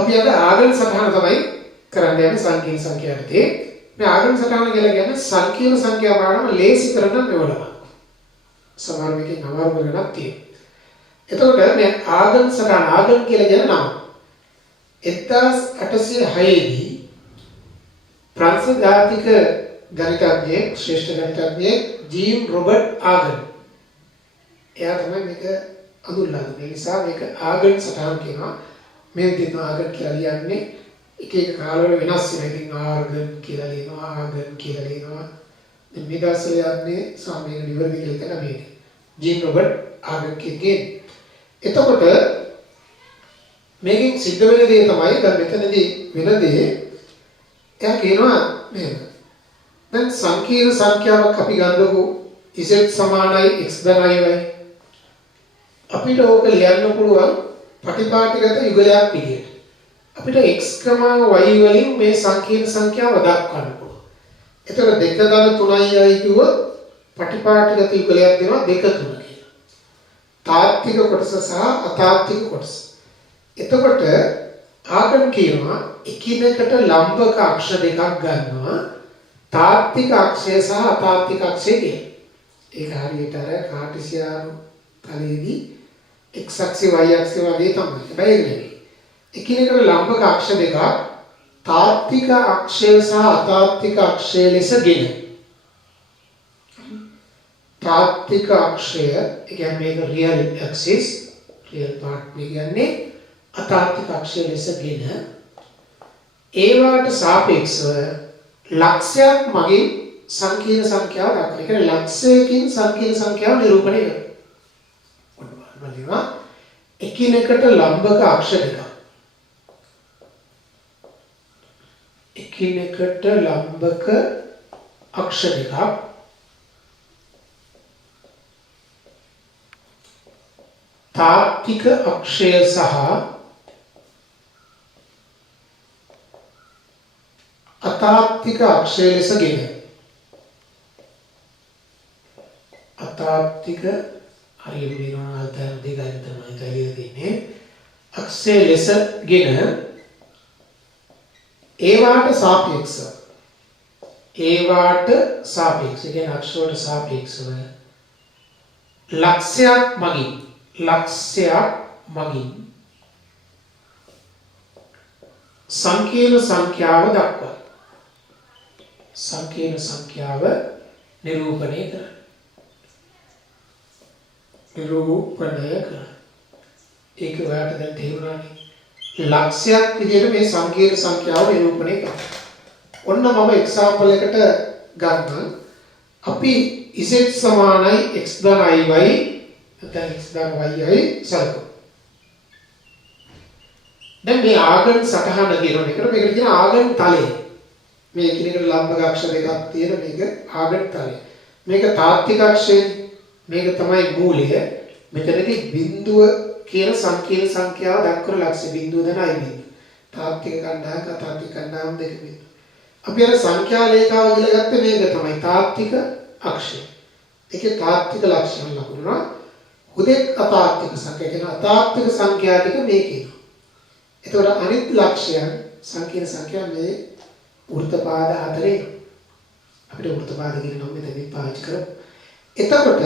අපි අද ආගම සටහන තමයි කරන්න යන්නේ සංකීර්ණ සංඛ්‍යාවකදී. මේ ආගම සටහන කියලා කියන්නේ සංකීර්ණ සංඛ්‍යා පාඩම ලේසි කරන මෙවලම. සමහර මේකේ නවරු ගණනක් තියෙනවා. එතකොට මේ ආගම සටහන ආගම කියලා කියන නම 1806 දී ප්‍රංශ ජාතික ගණිතඥයෙක් ශ්‍රේෂ්ඨ ගණිතඥයෙක් ජීන් රොබර්ට් ආගම් එයා තමයි මේක අඳුල්ලා දුන්නේ. ඒ නිසා මේක ආගම් සටහන් කියනවා. මේ විදිහට ආගම් කියලා කියන්නේ එක එක කාලවල වෙනස් වෙනවා. ඉතින් ආගම් කියලා ලියනවා ආගම් කියලා ලියනවා. දැන් මේ දවස්වල යන්නේ සාමයෙන් නිවර්දි කියලා කියන මේක. ජීන් රොබර්ට් ආගම් කියන්නේ. එතකොට මේකෙන් සිද්ධ වෙන දේ තමයි දැන් මෙතනදී වෙන දේ එයා කියනවා මේක. දැන් සංකීර්ණ සංඛ්‍යාවක් අපි ගන්නකො z සමානයි x ධන iy. අපිට ඕක ලියන්න පුළුවන් පටිපාටිගත යුගලයක් විදියට. අපිට x, y වලින් මේ සංකීර්ණ සංඛ්‍යාව දක්වන්න පුළුවන්. එතකොට 2 ධන 3යි කිව්වොත් පටිපාටිගත යුගලයක් දෙනවා 2 3 කියලා. තාත්වික කොටස සහ අතාත්වික කොටස. එතකොට ආගම කියනවා එකිනෙකට ලම්බක අක්ෂ දෙකක් ගන්නවා තාත්වික අක්ෂය සහ අතාත්වික අක්ෂය කියලා. ඒක හරියට අර කාටසියානු තලයේදී x අක්ෂය y අක්ෂය වගේ තමයි. හැබැයි ඒක නෙවෙයි. එකිනෙකට ලම්බක අක්ෂ දෙකක් තාත්වික අක්ෂය සහ අතාත්වික අක්ෂය ලෙසගෙන තාත්වික අක්ෂය කියන්නේ මේක රියල් ඇක්සිස් රියල් පාර්ට් කියන්නේ අතාත්වික අක්ෂය ලෙසගෙන ඒවට සාපේක්ෂව ලක්ෂයක් මගින් සංකීර්ණ සංඛ්‍යාව දක්වන. ඒ කියන්නේ ලක්ෂයකින් සංකීර්ණ සංඛ්‍යාව නිරූපණය කරනවා. එකිනෙකට ලම්බක අක්ෂ දෙකක්. එකිනෙකට ලම්බක අක්ෂ දෙකක් තාත්වික අක්ෂය සහ අතාත්වික අක්ෂය ලෙසගෙන අතාත්වික හරියට වෙනවා අතර දෙකයි තමයි කියලා තියෙන්නේ. අක්ෂය ලෙසගෙන ඒවාට සාපේක්ෂව කියන්නේ අක්ෂ වලට සාපේක්ෂව ලක්ෂයක් මගින් සංකීර්ණ සංඛ්‍යාව දක්වයි. සංකීර්ණ සංඛ්‍යාව නිරූපණය කරයි. ඒක ඔයාලට දැන් තේරුණානේ. ලක්ෂයක් විදිහට මේ සංකීර්ණ සංඛ්‍යාව නිරූපණය කරනවා. ඔන්න මම එක්සැම්පල් එකට ගන්නම්. අපි z සමානයි x ධන iy නැත්නම් x ධන y සලකුණු. දැන් මේ ආගම සටහන කියන එකට මේකට කියන ආගම තලය. මේ එකිනෙකට ලම්බක අක්ෂ දෙකක් තියෙන මේක ආගම තලය. මේක තාත්වික අක්ෂය. මේක තමයි මූලය. මෙතනදී බිඳුව කියන සංකීර්ණ සංඛ්‍යාව දක්වන ලක්ෂ්‍ය බිඳුව දන i බිඳුව. තාත්වික කණ්ඩායම අතාත්වික කණ්ඩායම දෙක බිඳුව. අපි අර සංඛ්‍යා රේඛාව කියලා ගත්තේ මේක තමයි තාත්වික අක්ෂය. ඒකේ තාත්වික ලක්ෂණ ලකුණා. හුදෙක් අතාත්වික සංඛ්‍යා කියන අතාත්වික සංඛ්‍යා ටික මේකේ. එතකොට අනිත් ලක්ෂයන් සංකීර්ණ සංඛ්‍යා මේ වෘත්තපාද හතරේ අපිට වෘත්තපාද කියන නම මෙතනදී පාවිච්චි කරමු. එතකොට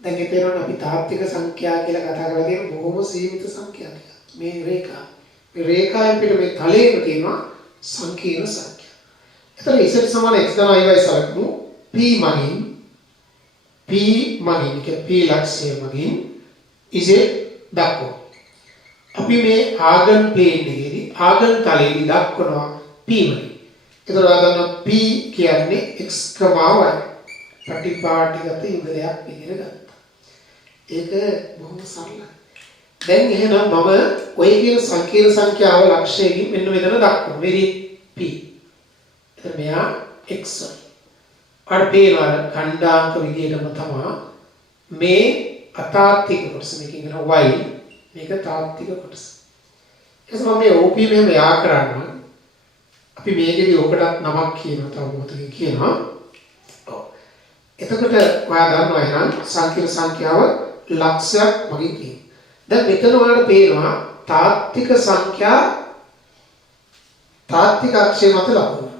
දැන් හිතේනවා අපි තාත්වික සංඛ්‍යා කියලා කතා කරලා තියෙන බොහොම සීමිත සංඛ්‍යා ටික. මේ රේඛා. මේ රේඛාවෙන් පිට මේ තලයේම තියෙනවා සංකීර්ණ සංඛ්‍යා. එතකොට z සමාන x ධන iy සලකුණු p මගින් p ලක්ෂය මගින් z දක්වමු. අපි මේ ආගම් ප්ලේන් එකේදී ආගම් තලයේදී දක්වනවා p වලින්. ඒතර ආගම් p කියන්නේ x, y පටිපාටිගත යුගලයක් විදිහට ගත්තා. ඒක බොහොම සරලයි. දැන් එහෙනම් මම ඔය කියන සංකීර්ණ සංඛ්‍යාව ලක්ෂයකින් මෙන්න මෙතන දක්වනවා. මෙරි p. එතන මෙයා x. අර පේනවා ඛණ්ඩාංක විදිහටම තමයි මේ අතාත්වික කොටස මේකෙන් කියන y මේක තාත්වික කොටස. එහෙනම් මම මේ OP මෙහෙම යා කරන්න. අපි මේකේදී ඔකටත් නමක් කියනවා තව මොකටද කියනවා. ඔව්. එතකොට ඔයා දන්නවා එහෙනම් සංකීර්ණ සංඛ්‍යාව ලක්ෂයක් මගින් කියනවා. දැන් මෙතන ඔයාලට පේනවා තාත්තික සංඛ්‍යා තාත්තික අක්ෂය මත ලකුණු.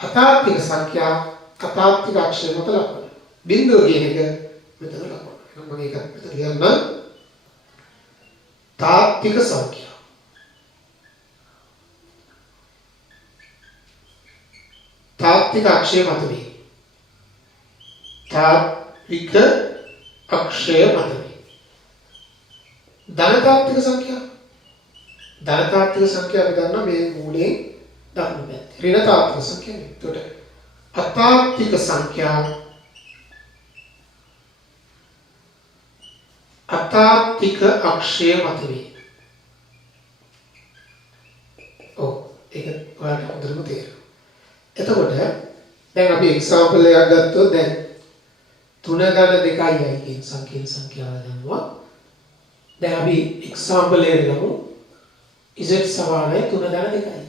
අතාත්තික සංඛ්‍යා අතාත්තික අක්ෂය මත ලකුණු. බිංදුව කියන එක මෙතන ලකුණු. එහෙනම් මම ඒක මෙතන ලියන්න. තාත්තික සංඛ්‍යා. තාත්තික අක්ෂය මත වේ. තාත්තික අක්ෂය මත වේ. ධනතාත්තික සංඛ්‍යා. ධනතාත්තික සංඛ්‍යා අපි ගන්න මේ මූලයෙන් දක්වන්න බෑ. ඍණතාත්තික සංඛ්‍යා නෙවෙයි. එතකොට අතාත්තික සංඛ්‍යා අතාත්තික අක්ෂය මත වේ. ඔව් ඒක ඔයාලට හොඳටම තේරෙනවා. එතකොට දැන් අපි එක්සැම්පල් එකක් ගත්තොත් දැන් 3 × 2යි කියන සංකීර්ණ සංඛ්‍යාව ගන්නවා. දැන් අපි එක්සැම්පල් එකකට ගමු. z සමානයි 3 × 2යි.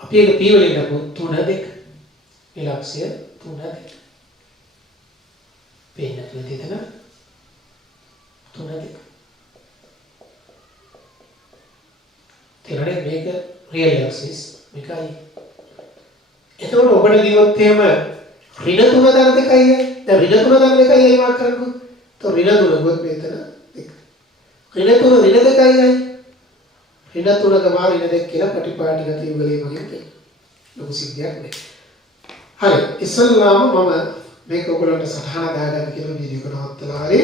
අපි ඒක p වලින් ගමු 3 2. මේ ලක්ෂය 3 2. පේන්න තියෙන 3 2. තේරෙන්නේ මේක රියල් ඇක්සිස් මේකයි. එතකොට ඔබට කිව්වොත් එහෙම ඍණ 3 × 2යි. දැන් ඍණ 3 × 2යි මාක් කරගමු. તો ඍණ 3 ගොත් මෙතන 2. ඍණ 3 ඍණ 2යි. ඍණ 3 ගමා ඍණ 2 කියලා ප්‍රතිපාටිගත යුගලයේ මගින් තියෙනවා. ලොකු සිද්ධියක් නේ. හරි. ඉස්සල්ලාම මම මේක ඔයගොල්ලන්ට සටහන දාගන්න කියලා වීඩියෝ එක නවත්තලා හරි.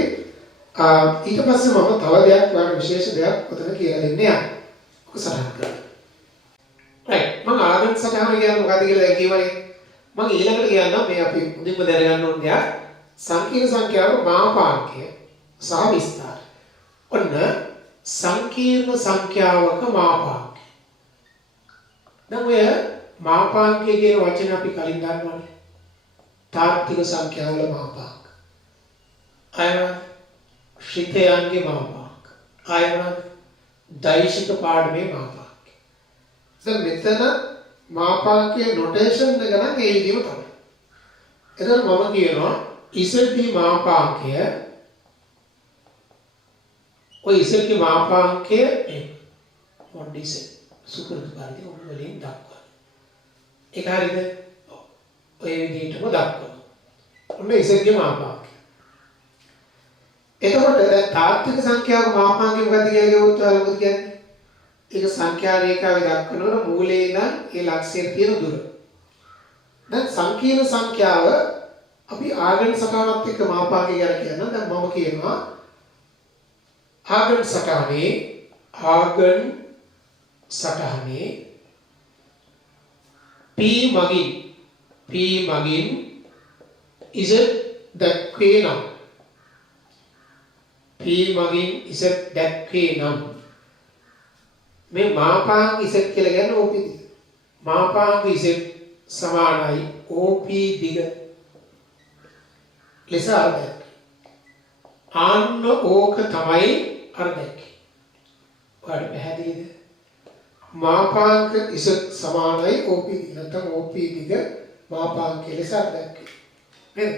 ඊට පස්සේ මම තව දෙයක් වගේ විශේෂ දෙයක් ඔතන කියලා දෙන්න යනවා. ඔක සටහන් කරන්න. right. මම ආගම සටහන කියන්නේ මොකද්ද කියලා දැන් කියවනේ. මම ඊළඟට කියන්නම් මේ අපි මුලින්ම දැනගන්න ඕන දෙයක් සංකීර්ණ සංඛ්‍යාවක මාපාංකය සහ විස්තර. ඔන්න සංකීර්ණ සංඛ්‍යාවක මාපාංකය. දැන් ඔය මාපාංකය කියන වචන අපි කලින් ගන්නවානේ. තාත්තික සංඛ්‍යාවල මාපාංක. අයවන ශිතයන්ගේ මාපාංක. අයවන දෛශික පාඩමේ මාපාංක. දැන් මෙතන මාපාංකයේ නොටේෂන් එක නම් ඒ විදිහම තමයි. එතන මම කියනවා ඉසෙල්ටි මාපාංකය ඔය ඉසෙල්ටි මාපාංකය මොඩිස සුපුරුදු පරිදි ඔබ වලින් දක්වන්න. ඒක හරියද? ඔය විදිහටම දක්වන්න. ඔන්න ඉසෙල්ටි මාපාංකය. එතකොට දැන් තාත්වික සංඛ්‍යාවක මාපාංකය මොකක්ද කියලා කිව්වොත් ඔයාලා මොකද කියන්නේ? ඒක සංඛ්‍යා රේඛාවේ දක්වනකොට මූලයේ ඉඳන් ඒ ලක්ෂයට තියෙන දුර. දැන් සංකීර්ණ සංඛ්‍යාව අපි ආගම සටහනත් එක්ක මාපාංකය ගැන කියනවා. දැන් මම කියනවා ආගම සටහනේ p මගින් z දක්වේ නම් p මගින් z දක්වේ නම් මේ මාපාංක z කියලා කියන්නේ OP දිග. මාපාංක z සමානයි OP දිග ලෙස අර්ධයක්. ආන්න ඕක තමයි අර්ධයක්. ඔයාලට පැහැදිලිද? මාපාංක z සමානයි OP දිග. නැත්නම් OP දිග මාපාංක ලෙස අර්ධයක්. නේද?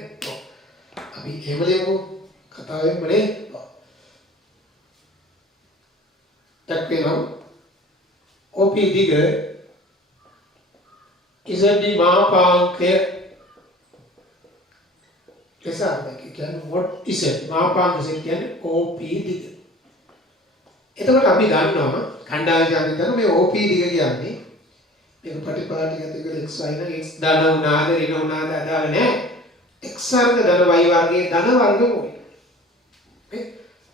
අපි එහෙම ලියමු කතාවෙන්ම නේ. දක්වේ නම් OP දිග ZD මාපාංකය ලෙස අර්ධයක්. කියන්නේ what is it? මාපාංක Z කියන්නේ OP දිග. එතකොට අපි දන්නවා කණ්ඩායමේ අපි දන්නවා මේ OP දිග කියන්නේ මේක ප්‍රතිපාටිගත යුගල x y නම් x ධන උනාද ඍණ උනාද අදාළ නැහැ. x වර්ග ධන y වර්ගයේ ධන වර්ගමූලය.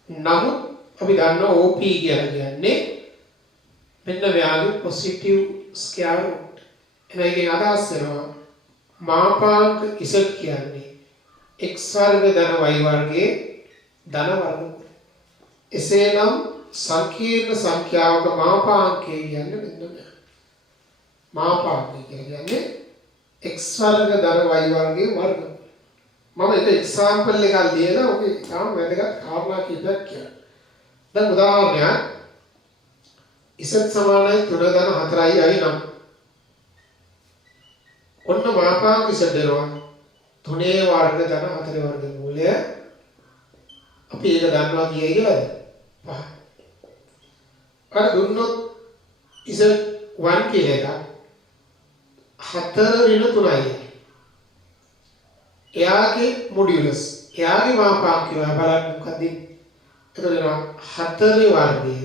නමුත් අපි දන්නවා OP කියලා කියන්නේ මෙන්න මෙයාගේ පොසිටිව් ස්කෙයාර් රූට්. එනයිගේ අදහස් වෙනවා මාපාංක z කියන්නේ x වර්ග ධන y වර්ගයේ ධන වර්ගමූලය. එසේනම් සංකීර්ණ සංඛ්‍යාවක මාපාංකය කියන්නේ මෙන්න මෙයා. මාපාංකය කියන්නේ x වර්ග ධන y වර්ගයේ වර්ගමූලය. මම ඒක එක්සැම්පල් එකක් ලියලා ඔගේ තාම වැදගත් කාරණා කිහිපයක් කියන්න. දැන් උදාහරණයක් z සමානයි 3 × 4යි නම් ඔන්න මාපාංක z දෙනවා 3 වර්ග ධන 4 වර්ග මූලය අපි ඒක දන්නවා කියයි කියලාද? 5. අර දුන්නොත් Z1 කියලා එකක් 4 ඍණ 3යි. එයාගේ මොඩියුලස් එයාගේ මාපාංක කියලා බලන්න මොකද? එතකොට 4 වර්ගය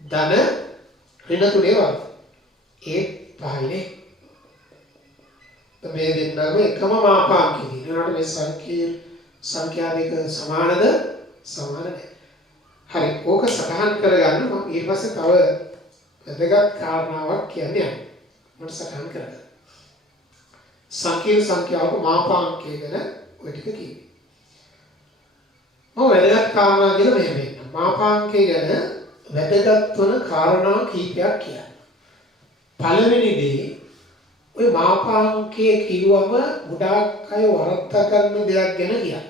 ධන ඍණ 3 වර්ගය. ඒ 5යිනේ. මේ දෙන්නම එකම මාපාංකෙදී. ඒනට මේ සංඛ්‍යා දෙක සමානද? සමාන නැහැ. හරි. ඕක සටහන් කරගන්න මම ඊට පස්සේ තව වැදගත් කාරණාවක් කියන්නේ යන්න. මට සටහන් කරගන්න. සංකීර්ණ සංඛ්‍යාවක මාපාංකය ගැන ඔය ටික කිව්වේ. මම වැදගත් කාරණා කියලා මෙහෙම කියනවා. මාපාංකය ගැන වැදගත් වන කාරණා කීපයක් කියන්න. පළවෙනි දේ ඔය මාපාංකයේ කිව්වම ගොඩාක් අය වරද්දා ගන්න දෙයක් ගැන කියන්න.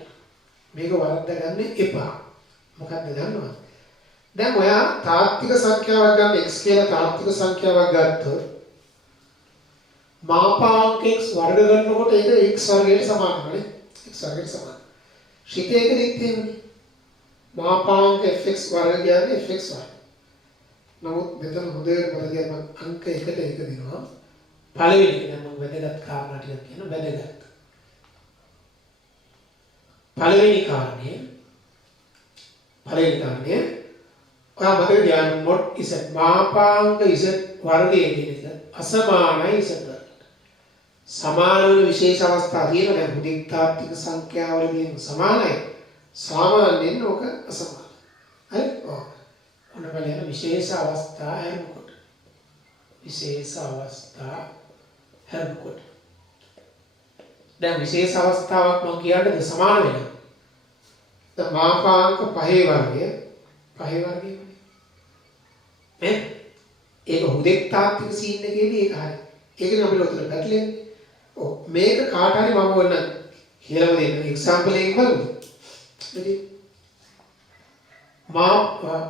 මේක වරද්දා ගන්න එපා. මොකක්ද දන්නවද? දැන් ඔයා තාත්වික සංඛ්‍යාවක් ගන්න x කියලා තාත්වික සංඛ්‍යාවක් ගත්තොත් මාපාංක x වර්ග කරනකොට ඒක x වර්ගයට සමානයි. x වර්ගයට සමානයි. ශිතේකෙදිත් තියෙන්නේ මාපාංක fx වර්ග කියන්නේ fx වර්ග. නමුත් මෙතන හොඳට බලන්න මම අංක 1ට එක දෙනවා. පළවෙනි එක දැන් මම වැදගත් කාරණා ටිකක් කියන වැදගත්. පළවෙනි කාරණේ ඔයා මතක තියාගන්න මොඩ් z මාපාංක z වර්ගයේ කියන එක අසමානයි z වර්ගයට. සමාන වන විශේෂ අවස්ථා තියෙනවා. දැන් හුදෙක් තාත්වික සංඛ්‍යාවලදී සමානයි. සාමාන්‍යයෙන් ඕක අසමානයි. හරි? ඔව්. ඔන්න බලන්න විශේෂ අවස්ථා හැරෙනකොට. විශේෂ අවස්ථා හැරෙනකොට. දැන් විශේෂ අවස්ථාවක් මම කියන්නද සමාන වෙනවා. දැන් මාපාංක 5 වර්ගය නේ? ඒක හුදෙක් තාත්වික සීන් එකේදී ඒක හරි. ඒකනේ අපිට උතර පැටලෙන්නේ. ඔව් මේක කාට හරි මම ඔන්න කියලාම දෙන්න එක්සැම්පල් එකක් බලමු. හරි.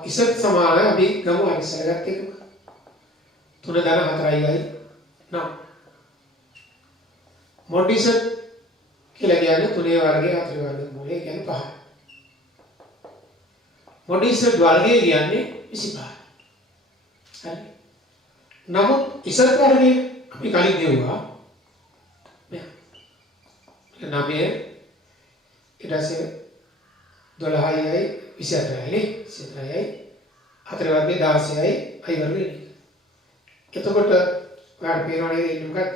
ඉසත් සමානයි අපි ගමු අපි ඉස්සරහට එකම 3 ධන 4යි නම් මොඩ් ඉසත් කියලා කියන්නේ 3 වර්ගයේ 4 වර්ග මූලය කියන්නේ 5. මොඩ් ඉසත් වර්ගය කියන්නේ 25. හරි. නමුත් ඉසත් වර්ගයේ අපි කලින් දෙවුවා මෙයා 9 ඊට පස්සේ 12යි 24යි නේ 24යි 4 වර්ගයේ 16යි i වර්ගයේ. එතකොට ඔයාලට පේනවා නේද ඉන්නේ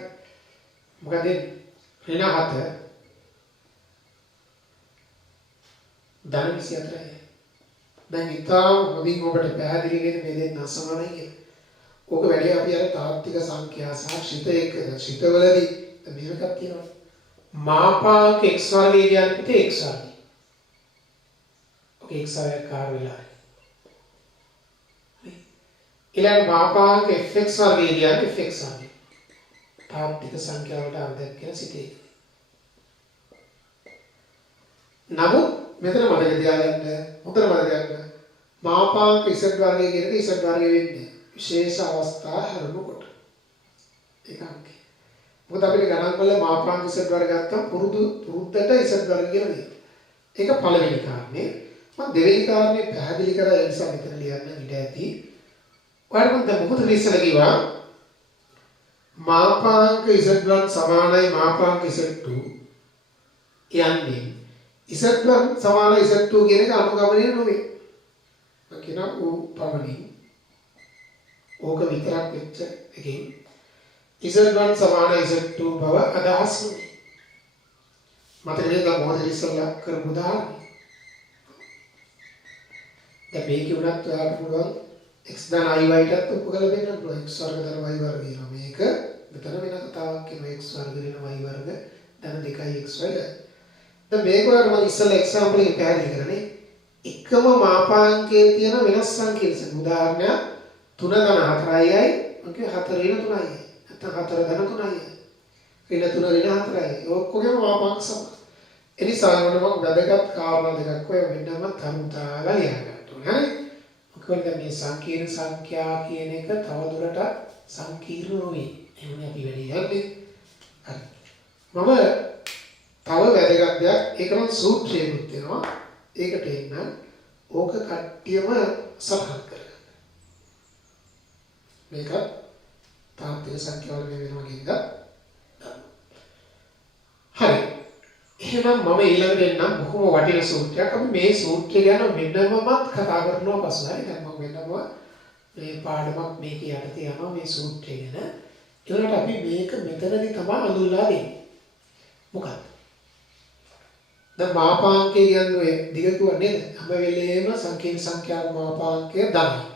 මොකද ඍණ 7 ධන 24යි. දැන් ඉතාලම හොඳින් ඔබට පැහැදිලි වෙන්නේ මේ දෙන්න අසමානයි කියන්නේ. ඕක වැඩි අපි අර තාත්වික සංඛ්‍යා සහ ශිත එක ශිතවලදී මෙහෙම එකක් තියෙනවා. මාපාංක x වර්ගය කියන්නේ x වර්ගය. ඔකේ x ආකාර වෙලා. ඊළඟ මාපාංක fx වර්ගය කියන්නේ fx වර්ගය. තාත්වික සංඛ්‍යාවට අර්ථයක් කියන සිතේ. නමුත් මෙතන මතක තියාගන්න හොඳට මතක ගන්න මාපාංක z වර්ගය කියන එක z වර්ගය වෙන්නේ විශේෂ අවස්ථා හැරෙනකොට. ඒක අංකය. මොකද අපිට ගණන් කරලා මාපාංක z වර්ගය ගත්තම පුරුද්දට z වර්ගය කියලා දෙනවා. ඒක පළවෙනි කාරණේ. මම දෙවෙනි කාරණේ පැහැදිලි කරලා ඒ නිසා මෙතන ලියන්න ඉඩ ඇති. ඔයාලට මම දැන් මොකද ඉස්සෙල්ලා කිව්වා මාපාංක z1 සමානයි මාපාංක z2 යන්නේ z1 සමානයි z2 කියන එක අනුගමනය නොවේ. මම කියනවා ඕ පමණින් ඕක විතරක් වෙච්ච එකකින් z1 සමානයි z2 බව අදහස් නෙමෙයි. මතක නේද මොකද ඉස්සෙල්ලා කරපු උදාහරණය. දැන් මේක උනත් ඔයාලට පුළුවන් x ධන i y ටත් උප කරලා දෙන්න පුළුවන්. x වර්ග ධන y වර්ග කියනවා. මේක මෙතන වෙන කතාවක් කියනවා x වර්ග වෙන y වර්ග ධන 2යි x y. දැන් මේක වලට මම ඉස්සෙල්ලා එක්සැම්පල් එක පැහැදිලි කරන්නේ. එකම මාපාංකයේ තියෙන වෙනස් සංකේත. උදාහරණයක් 3 ධන 4යි මම 4 ඍණ 3යි. නැත්නම් 4 ධන 3යි. ඍණ 3 ඍණ 4යි. ඔක්කොගේම මාපාංක සමාන. එනිසා මම වැදගත් කාරණා දෙකක් ඔය මෙන්නම තරුතාලා ලියන්න. හරි මොකද මේ සංකීර්ණ සංඛ්‍යා කියන එක තවදුරටත් සංකීර්ණ නොවේ. එහෙනම් අපි වැඩි යන්නේ. හරි. මම තව වැදගත් දෙයක් ඒක නම් සූත්‍රයෙත් වෙනවා. ඒකට එන්න ඕක කට්ටියම සටහන් කරගන්න. මේක තාත්වික සංඛ්‍යාවල මේ වෙනවා කියන එක දන්නවා. හරි. එහෙනම් මම ඊළඟට එන්නම් බොහොම වටින සූත්‍රයක්. අපි මේ සූත්‍රය ගැන වෙනමවත් කතා කරනවා පස්සේ. දැන් මම වෙනම මේ පාඩමක් මේක යටතේ යනවා මේ සූත්‍රය ගැන. ඒකට අපි මේක මෙතනදී තමයි අඳුල්ලා දෙන්නේ. මොකක්ද? දැන් මාපාංකය කියන්නේ දිග කිව්වා නේද? හැම වෙලේම සංකීර්ණ සංඛ්‍යාව මාපාංකය දන්නේ.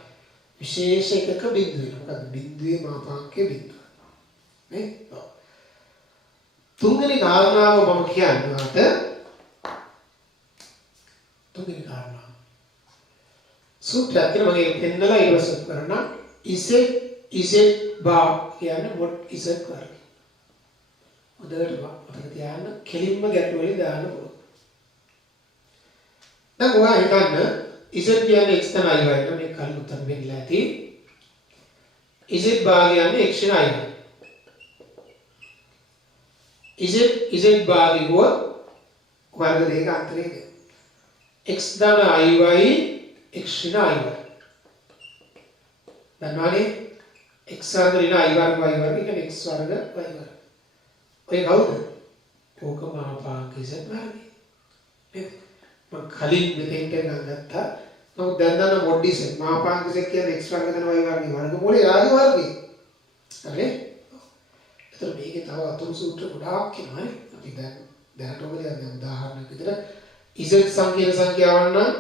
විශේෂ එකක බිඳුවේ. මොකද බිඳුවේ මාපාංකය බිඳුව. නේ? තුන්වෙනි කාරණාව මම කියන්නවාට තුන්වෙනි කාරණාව. සූත්‍රයෙන් මම පෙන්නලා ඉවසත් කරන ඉසෙත් බා කියන්නේ what is it කරන්නේ. උදේට මතක තියාගන්න කෙලින්ම ගැටළු වලින් දාන්න පුළුවන්. දැන් ඔයා හිතන්න ඉසෙත් කියන්නේ x තමයි වයින් මේ කලින් උත්තර වෙන්නලා ඇති. ඉසෙත් බා කියන්නේ x යි y. ඉසෙත් බාගිව වර්ග දෙක අතරේ x දාන iy x න iy. දන්නවනේ x වර්ග ඍණ i වර්ග y වර්ග කියන්නේ x වර්ග y වර්ග. ඔය කවුද? ඕක මාපාංක ඉසෙත් බාගි. නේද? මම කලින් මෙතෙන්ට ගත්තා. නමුත් දැන් දන්න මොඩ් ඉසෙත් මාපාංක ඉසෙත් කියන්නේ x වර්ග දාන y වර්ග වර්ගමූලය රාජ වර්ගය. හරි? ඒතර මේකේ තව අතුරු සූත්‍ර ගොඩාක් ඉන්නවා නේ. අපි දැනට ඔබ දැන් උදාහරණයක් විදිහට ඉසෙත් සංකීර්ණ සංඛ්‍යාවන් නම්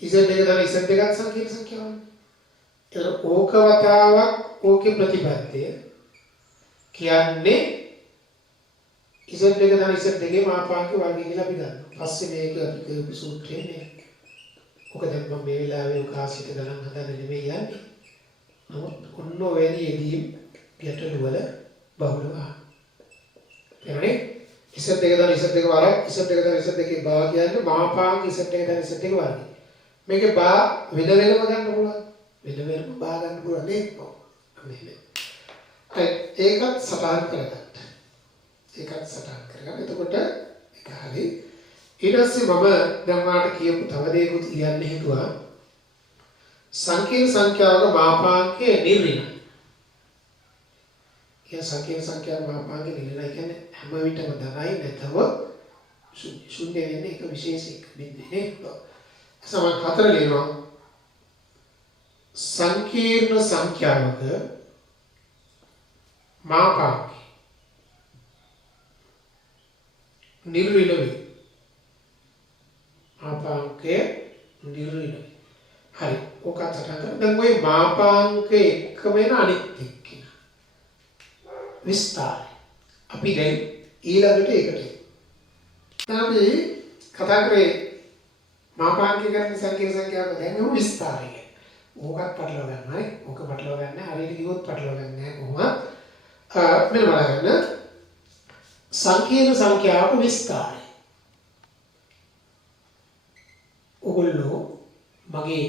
ඉසෙත් එක තමයි ඉසෙත් එකක් සංකීර්ණ සංඛ්‍යාවන්. ඒතර ඕක වතාවක් ඕකේ ප්‍රතිපත්තිය කියන්නේ ඉසෙත් එක තමයි ඉසෙත් දෙකේ මාපාංක වර්ගය කියලා අපි ගන්නවා. පස්සේ මේක අපි කියපු සූත්‍රයේ මේ. ඔක දැන් මම මේ වෙලාවේ උකාසිත ගණන් හදන්න නෙමෙයි යන්නේ. නමුත් ඔන්න ඔයදී ගැටළු වල බහුලව එන්නේ ඉසෙත් දෙක දාන ඉසෙත් දෙක වරක් ඉසෙත් දෙක දාන ඉසෙත් දෙකේ බා කියන්නේ මාපාංක ඉසෙත් දෙක දාන ඉසෙත් දෙක වර්ගය. මේකේ බා වෙන වෙනම ගන්න පුළුවන්. වෙන වෙනම බා ගන්න පුළුවන් නේද? ඔව්. මෙහෙම. ඒකත් සටහන් කරගන්න. එතකොට ඒක හරි. ඊට පස්සේ මම දැන් ඔයාලට කියපු තව දෙයක්ත් කියන්න හිතුවා. සංකීර්ණ සංඛ්‍යාවක මාපාංකය නිර්ණය. ये संकीर्ण संख्या मापांक निर्णय කියන්නේ හැම විටම දරයි නැතව ශුන්‍ය වෙන්නේ එක විශේෂික බිඳුවේ නේ. සමහර හතර ලියනවා සංකීර්ණ සංඛ්‍යාවක මාපාංක නිර්විලවි මාපාංකයේ නිර්විලවි. හරි. ඔක අතට දැන් ওই මාපාංක එක වෙන අනිත් එක්ක විස්තරය. අපි දැන් ඊළඟට ඒකට. දැන් අපි කතා කරේ මාපාංක ගැන සංකීර්ණ සංඛ්‍යාවක දැන් උ විස්තරය. ඕකත් පටලවා ගන්න හරි. ඕක පටලවා ගන්න හරියට කිව්වොත් පටලවා ගන්න නෑ කොහොමද? මෙන්න බලන්න. සංකීර්ණ සංඛ්‍යාවක විස්තරය. ඔගොල්ලෝ මගේ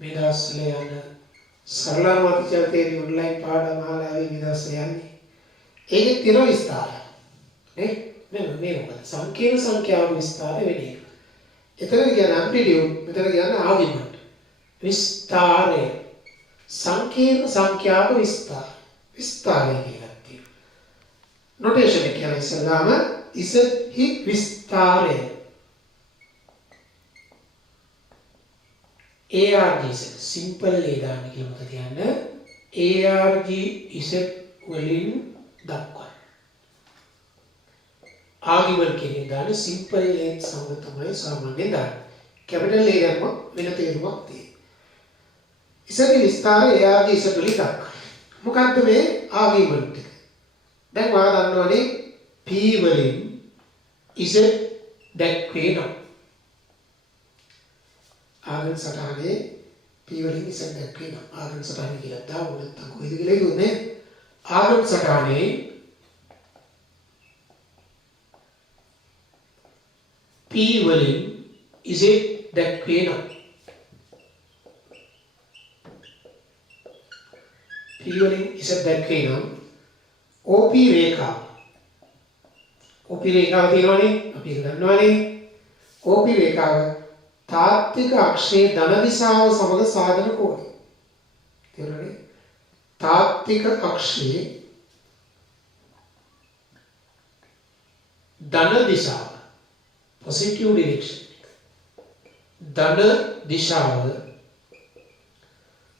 මේ දවස්වල යන සරල මාතෘකාවේ ඔන්ලයින් පාඩම් අහලා ආවේ මේ දවස්වල යන්නේ. ඒකේ තියෙන විස්තරය. නේ? මේ මොකද? සංකීර්ණ සංඛ්‍යාව විස්තරය වෙන එක. එතන කියන ඇම්ප්ලිටියුඩ්, මෙතන කියන ආගිමන්ට්. විස්තරය. සංකීර්ණ සංඛ්‍යාව විස්තරය. විස්තරය කියලා තියෙනවා. නොටේෂන් එක කියන ඉස්සලාම ඉසෙහි විස්තරය. ARG simple දාන්න කියලා මත තියන්න. ARG ඉසෙත් වලින් දක්වන. ආගිමන්ට් කියන්නේ දාන සිම්පල් ලේත් සමග තමයි සාමාන්‍යයෙන් දාන්නේ. කැපිටල් A ගම වෙන තේරුමක් තියෙනවා. ඉසෙත් විස්තරය ARG ඉසෙත් වලින් දක්වන. මොකක්ද මේ ආගිමන්ට් එක? දැන් ඔයා දන්නවනේ P වලින් ඉසෙත් දැක්වෙනවා. ආගම සටහනේ P වලින් ඉසෙත් දැක්වෙනවා. ආගම සටහන කියලා දාමු නැත්නම් කොහෙද කියලා ඉන්නේ. ආගම සටහනේ P වලින් ඉසෙත් දැක්වෙනවා. P වලින් ඉසෙත් දැක්වෙනවා. OP රේඛාව. OP රේඛාව තියෙනවනේ අපි ඒක දන්නවනේ. OP රේඛාව තාත්වික අක්ෂයේ ධන දිශාව සමග සාධන කෝණය. තේරුණානේ? තාත්වික අක්ෂයේ ධන දිශාව positive direction ධන දිශාව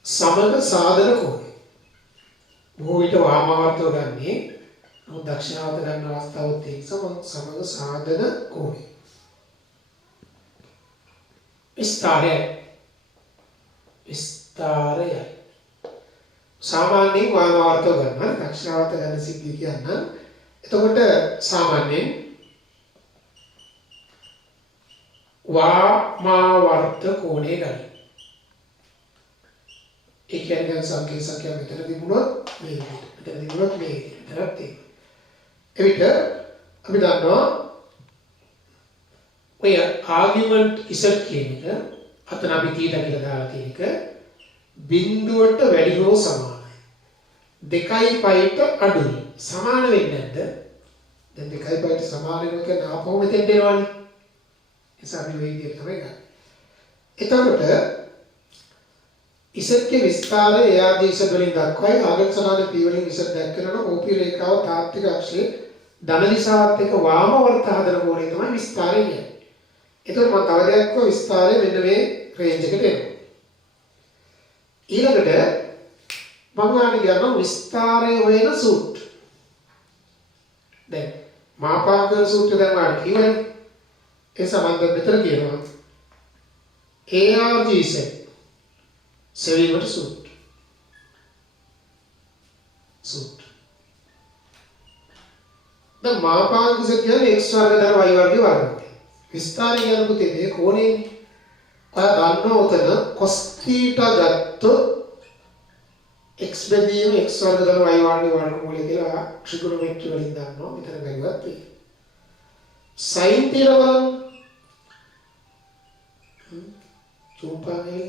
සමග සාධන කෝණය බොහෝ විට වාමාවර්තව ගන්නේ නමුත් දක්ෂිනාවර්ත ගන්න අවස්ථාවත් තියෙන සමග සාධන කෝණය විස්තරය සාමාන්‍යයෙන් වාමාවර්තව ගන්න දක්ෂිනාවර්ත ගන්න සිද්ධිය කියන්න එතකොට සාමාන්‍යයෙන් වාමාවර්ත කෝණය ගන්න. ඒ කියන්නේ සංකේත සංඛ්‍යා මෙතන තිබුණොත් මේ විදිහට. මෙතන තිබුණොත් මේ විදිහට. එතනක් තියෙනවා. එවිට අපි දන්නවා ඔය ආගියුමන්ට් ඉසට් කියන එක අතන අපි තීටා කියලා දාලා තියෙන එක බිඳුවට වැඩි හෝ සමානයි. 2යි පයිට අඩුයි. සමාන වෙන්නේ නැද්ද? දැන් 2යි පයිට සමාන වෙනවා කියන්නේ ආපහු මෙතෙන්ට එනවනේ. අපි මේ විදිහට තමයි ගන්න. එතකොට ඉසත්ගේ විස්තරය එයාදී ඉසත් වලින් දක්වයි ආගම සමාන p වලින් ඉසත් දැක්කනොත් OP රේඛාව තාත්වික අක්ෂයේ ධන දිශාවත් එක්ක වාම වර්ත හදන කෝණය තමයි විස්තරය කියන්නේ. එතකොට මම තව දෙයක් කිව්වා විස්තරය මෙන්න මේ රේන්ජ් එකට එනවා. ඊළඟට මම ආන්නේ ගන්නවා විස්තරය වෙන සූත්‍ර. දැන් මාපාංග සූත්‍රය දැන් වාඩි කිව්වනේ. ඒ සම්බන්ධව මෙතන කියනවා ARGZ සෙවීමට සූත්‍ර. දැන් මාපාංග කියන්නේ x වර්ග ධන y වර්ගයේ වර්ගය. විස්තරය කියන පුතේ මේ කෝණයනේ. ඔයා දන්නවා උතන cos θ ගත්තොත් x බෙදීම x වර්ග ධන y වර්ගයේ වර්ගමූලය කියලා ත්‍රිගොනොමෙට්‍රි වලින් දන්නවා. මෙතන බැලුවත් තියෙනවා. sin θ බලන්න චූපාගේ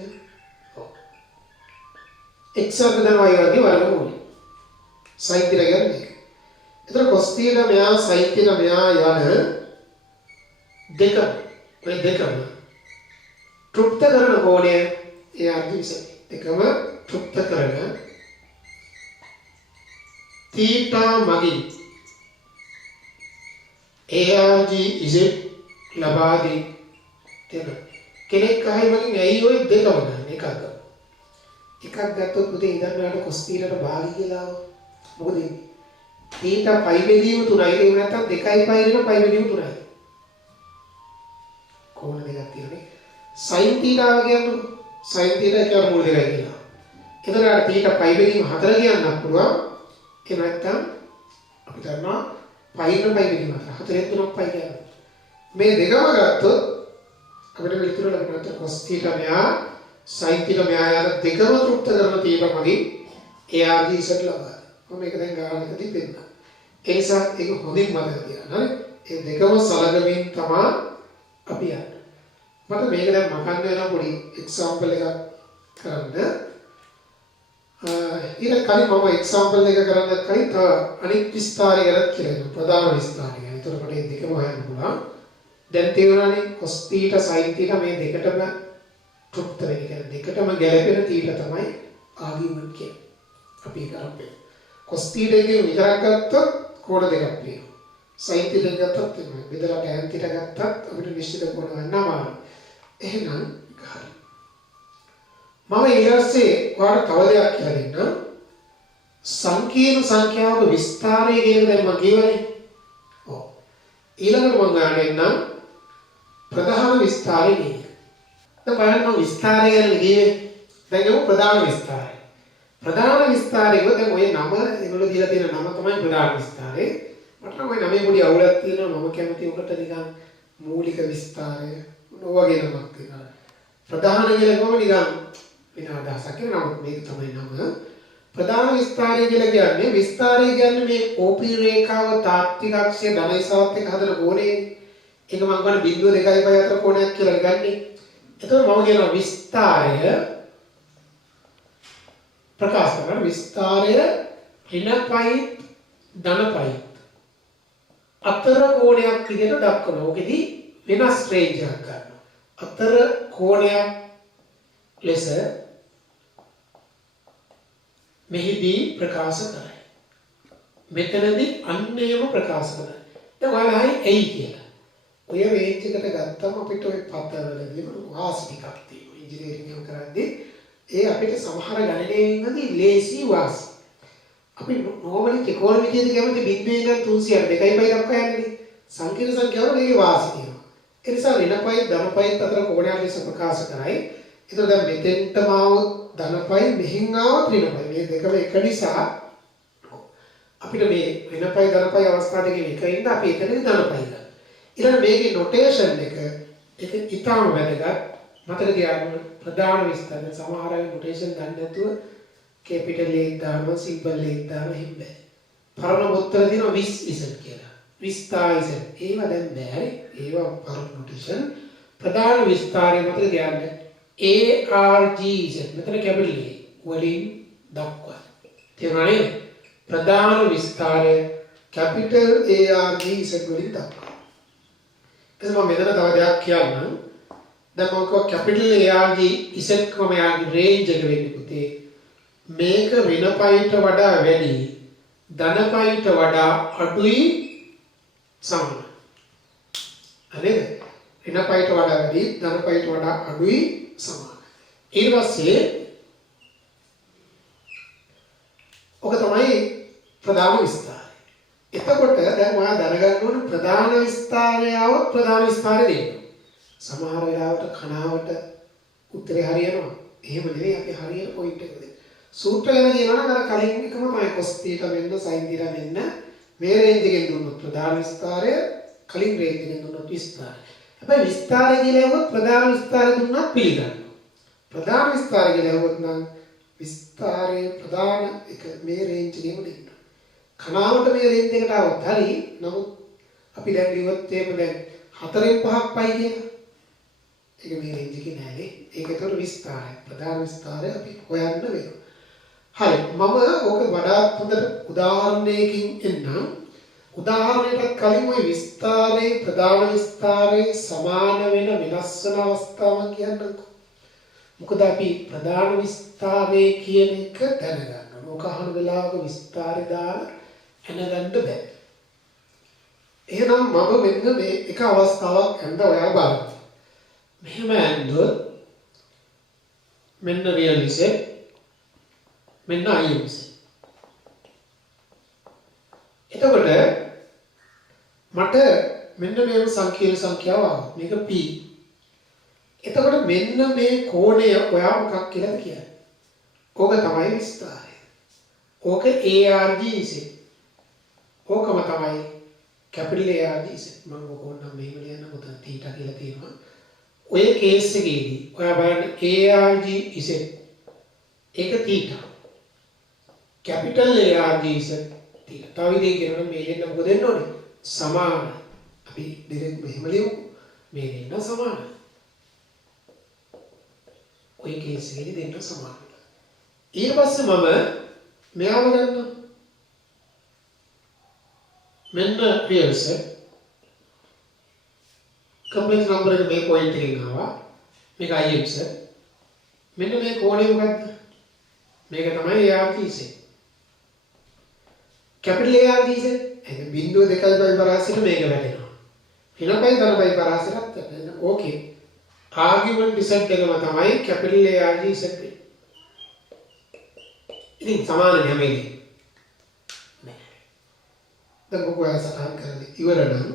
x වර්ග ධන y වර්ගයේ වර්ගමූලය sin θ කියන්නේ මේක. එතන cos θ මෙයා sin θ මෙයා යන දෙකම තෘප්ත කරන කෝණය ඒ අර්ධ දෙකම තෘප්ත කරන θ මගින් ARG is ලබා දී තියෙනවා. කෙනෙක් අහයි මගෙන් ඇයි ඔය දෙකම ගන්න එකක් ගන්න. එකක් ගත්තොත් පුතේ ඉඳන් වලට cos θ-ට භාගී කියලා මොකද θ පයි බෙදීම 3යි ඒ නැත්තම් 2යි පයි වෙන පයි බෙදීම 3යි. කෝණ දෙකක් තියෙන්නේ. sin θ කියන්නේ sin θ කියන්නේ මූල දෙකයි කියලා. එතන අර θ පයි බෙදීම 4 කියන්නත් පුළුවන්. ඒ නැත්තම් අපි දන්නවා පයින් පයි බෙදීම 4 හතරෙන් 3ක් පයි කියනවා. මේ දෙකම ගත්තොත් අපිට පිළිතුර ලැබෙනවා cos θ මෙයා sin θ මෙයා යන දෙකම තෘප්ත කරන θ මගින් ARG ඉසට ලබා. මම මේක දැන් ගානකදී දෙන්න. ඒ නිසා ඒක හොඳින් මතක තියාගන්න. හරි? ඒ දෙකම සලකමින් තමයි අපි යන්නේ. මට මේක දැන් මකන්න වෙන පොඩි එක්සැම්පල් එකක් කරන්න. ඊට කලින් මම එක්සැම්පල් එක කරන්න කලින් තව අනිත් විස්තරය ගැන කියලා ප්‍රධාන විස්තරය ගැන. ඒතකොට මේ දෙකම හොයන්න පුළුවන්. දැන් තේරුණානේ cos θ sin θ මේ දෙකටම තෘප්ත වෙන්නේ. කියන්නේ දෙකටම ගැලපෙන θ තමයි ආගියුමන්ට් කියන්නේ. අපි ඒක අරපේ. cos θ එකෙන් විතරක් ගත්තොත් කෝණ දෙකක් තියෙනවා. sin θ එක ගත්තොත් එනවා. බෙදලා tan θ ගත්තත් අපිට නිශ්චිත කෝණ ගන්න අමාරුයි. එහෙනම් හරි. මම ඊළඟට ඔයාලට තව දෙයක් කියලා දෙන්නම්. සංකීර්ණ සංඛ්‍යාවක විස්තරය කියන දැන් මම කියවනේ. ඔව්. ඊළඟට මම ගන්නෙන්නම් ප්‍රධාන විස්තරය කියන එක. දැන් බලන්න විස්තරය ගැන කියේ. දැන් ඒක ප්‍රධාන විස්තරය. ප්‍රධාන විස්තරය දැන් ඔය නම ඒගොල්ලෝ දීලා තියෙන නම තමයි ප්‍රධාන විස්තරය. මට නම් ඔය නමේ පොඩි අවුලක් තියෙනවා. මම කැමති උකට නිකන් මූලික විස්තරය නොවගේ නමක් තියෙනවා. ප්‍රධාන කියලා කොහොම නිකන් වෙන අදහසක් නමුත් මේක තමයි නම. ප්‍රධාන විස්තරය කියලා කියන්නේ විස්තරය කියන්නේ මේ OP රේඛාව තාත්වික අක්ෂය ධනයිසාවත් එක්ක හදන කෝණේ. ඒක මම ගන්න බිංදුව 2යි 5 අතර කෝණයක් කියලා ගන්නෙ. එතකොට මම කියනවා විස්තරය ප්‍රකාශ කරන විස්තරය ඍණ පයි ධන පයි අතර කෝණයක් විදිහට දක්වනවා. ඔකෙදි වෙනස් රේන්ජ් එකක් ගන්නවා. අතර කෝණයක් ලෙස මෙහිදී ප්‍රකාශ කරයි. මෙතනදී අන්නේම ප්‍රකාශ කරයි. දැන් ඔයාලා හයි එයි කියලා. ඔය රේන්ජ් එකට ගත්තම අපිට ඔය පතරවලදී වාසි ටිකක් තියෙනවා. ඉංජිනේරින්ග් එක කරද්දී ඒ අපිට සමහර ගණනයේ ඉන්නදී ලේසි වාසි. අපි නෝමලි ත්‍රිකෝණමිතියේදී කැමති බිඳුවේ ඉඳන් 300 2යි දක්වා යන්නේ. සංකීර්ණ සංඛ්‍යාවල මේකේ වාසි තියෙනවා. ඒ නිසා ඍණපයි ධනපයි අතර කෝණයක් ලෙස ප්‍රකාශ කරයි. ඒතර දැන් මෙතෙන්ටම ආවොත් ධනපයි මෙහින් ආවොත් ඍණපයි. මේ දෙකම එක නිසා අපිට මේ ඍණපයි ධනපයි අවස්ථා දෙකේ එක ඉන්න අපි එතනදී ධනපයි ගන්න. ඊළඟ මේකේ නොටේෂන් එක ඉතාම වැදගත්. මතක තියාගන්න ප්‍රධාන විස්තර සමහර අය නොටේෂන් ගන්න නැතුව කැපිටල් එක දානවා සිම්බල් එක දානවා එහෙම බෑ. පරණ පොත්වල තියෙනවා 20 ඉසන් කියලා. 20 ඉසන්. ඒවා දැන් බෑ. ඒවා පරණ නොටේෂන්. ප්‍රධාන විස්තරය මතක තියාගන්න ARG ඉසන්. මෙතන කැපිටල් A වලින් දක්වනවා. තේරුණා නේද? ප්‍රධාන විස්තරය කැපිටල් ARG ඉසන් වලින් දක්වනවා. එතකොට මම මෙතන තව දෙයක් කියන්නම්. දැන් මම කිව්වා කැපිටල් ARG ඉසන් කොම යාගේ රේන්ජ් එක වෙන්නේ පුතේ. මේක ඍණපයිට වඩා වැඩි ධනපයිට වඩා අඩුයි සමානයි. හරිද? ඍණපයිට වඩා වැඩි ධනපයිට වඩා අඩුයි සමානයි. ඊට පස්සේ ඔක තමයි ප්‍රධාන විස්තරය. එතකොට දැන් ඔයා දැනගන්න ඕන ප්‍රධාන විස්තරය આવොත් ප්‍රධාන විස්තරය දෙන්න. සමහර වෙලාවට කනාවට උත්තරේ හරියනවා. එහෙම නෙවෙයි අපි හරියට පොයින්ට් එක දෙන්න. සූත්‍ර ගැන කියනවා නම් අර කලින් එකම තමයි cos θ වෙන්න sin θ වෙන්න මේ රේන්ජ් එකෙන් දුන්නොත් ප්‍රධාන විස්තරය කලින් රේන්ජ් එකෙන් දුන්නොත් විස්තරය. හැබැයි විස්තරය කියලා වුත් ප්‍රධාන විස්තරය දුන්නත් පිළිගන්නවා. ප්‍රධාන විස්තරය කියලා වුත් නම් විස්තරයේ ප්‍රධාන එක මේ රේන්ජ් එකෙම දෙන්න. කනාවට මේ රේන්ජ් එකට આવත් හරි. නමුත් අපි දැන් ලියුවත් එහෙම දැන් 4න් 5ක් පයි කියලා. ඒක මේ රේන්ජ් එකේ නෑනේ. ඒක ඒතර විස්තරය. ප්‍රධාන විස්තරය අපි හොයන්න වෙනවා. හරි මම ඕක වඩාත් හොඳට උදාහරණයකින් එන්නම්. උදාහරණයකට කලින් ওই විස්තරයේ ප්‍රධාන විස්තරයේ සමාන වෙන වෙනස් වෙන අවස්ථාවක් කියන්නකෝ. මොකද අපි ප්‍රධාන විස්තරයේ කියන එක දැනගන්න. මොක අහන වෙලාවක විස්තරය දාලා එනගන්න බෑ. එහෙනම් මම මෙන්න මේ එක අවස්ථාවක් ගන්න ඔයා බලන්න. මෙහෙම ඇන්දොත් මෙන්න රියලිසෙ මෙන්න IMC. එතකොට මට මෙන්න මේ සංකීර්ණ සංඛ්‍යාව ආවා. මේක P. එතකොට මෙන්න මේ කෝණය ඔයා මොකක් කියලාද කියන්නේ? ඕක තමයි විස්තරය. ඕක ARG ඉසේ. ඕකම තමයි කැපිටල් ARG ඉසේ. මම ඕක ඕනම් මෙහෙම ලියන්න උතන θීටා කියලා තියෙනවා. ඔය කේස් එකේදී ඔයා බලන්න ARG ඉසේ. ඒක θීටා. Capital ARG ඉසේ θීටා. තව විදිහකින් කියනොත් මේ දෙන්න මොකද දෙන්න ඕනේ? සමානයි. අපි ඩිරෙක්ට් මෙහෙම ලියමු. මේ දෙන්න සමානයි. ඔය කේස් එකේදී දෙන්න සමානයි. ඊට පස්සේ මම මෙයාව ගන්නවා. මෙන්න රියල්ස් කම්ප්ලෙක්ස් නම්බර් එක මේ පොයින්ට් එකෙන් ආවා. මේක IMS. මෙන්න මේ කෝණය මොකක්ද? මේක තමයි ARG ඉසේ. කැපිටල් ARG ඉසේ. ඒක බිංදුව 2.5 පරාසයට මේක වැටෙනවා. ඍණපයි ධනපයි පරාසයටත් වැටෙනවා. ඕකේ. ආගියුමන්ට් රිසල්ට් එකම තමයි කැපිටල් ARG ඉසේ. ඉතින් සමාන නෙමෙයි. නෑ. දැන් කොහොමද සටහන් කරන්නේ? ඉවර නම්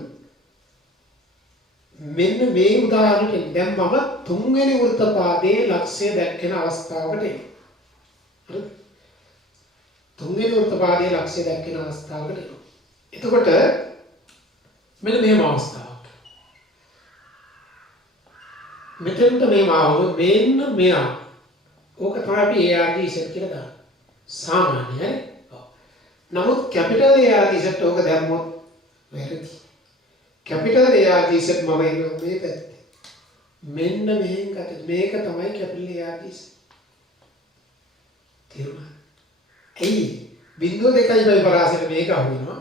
මෙන්න මේ උදාහරණයෙන් දැන් මම තුන්වෙනි වෘත්තපාදයේ ලක්ෂය දැක්කෙන අවස්ථාවකට එනවා. හරිද? තුන්වෙනි වෘත්තපාදයේ ලක්ෂය දැක්කෙන අවස්ථාවකට එනවා. එතකොට මෙන්න මෙහෙම අවස්ථාවක්. මෙතෙන්ට මේ මාව මෙන්න මෙයා. ඕක තමයි අපි ARG ඉසෙට් කියලා දාන්නේ. සාමාන්‍යයි. නමුත් කැපිටල් ARG ඉසෙට් ඕක දැම්මොත් වැරදි. කැපිටල් ARG ඉසෙට් මම ඉන්නේ මේ පැත්තේ. මෙන්න මෙහෙන් කට මේක තමයි කැපිටල් ARG ඉසෙට්. තේරුණා? ඇයි? බිංදුව 2.5 පරාසයට මේක අහු වෙනවා.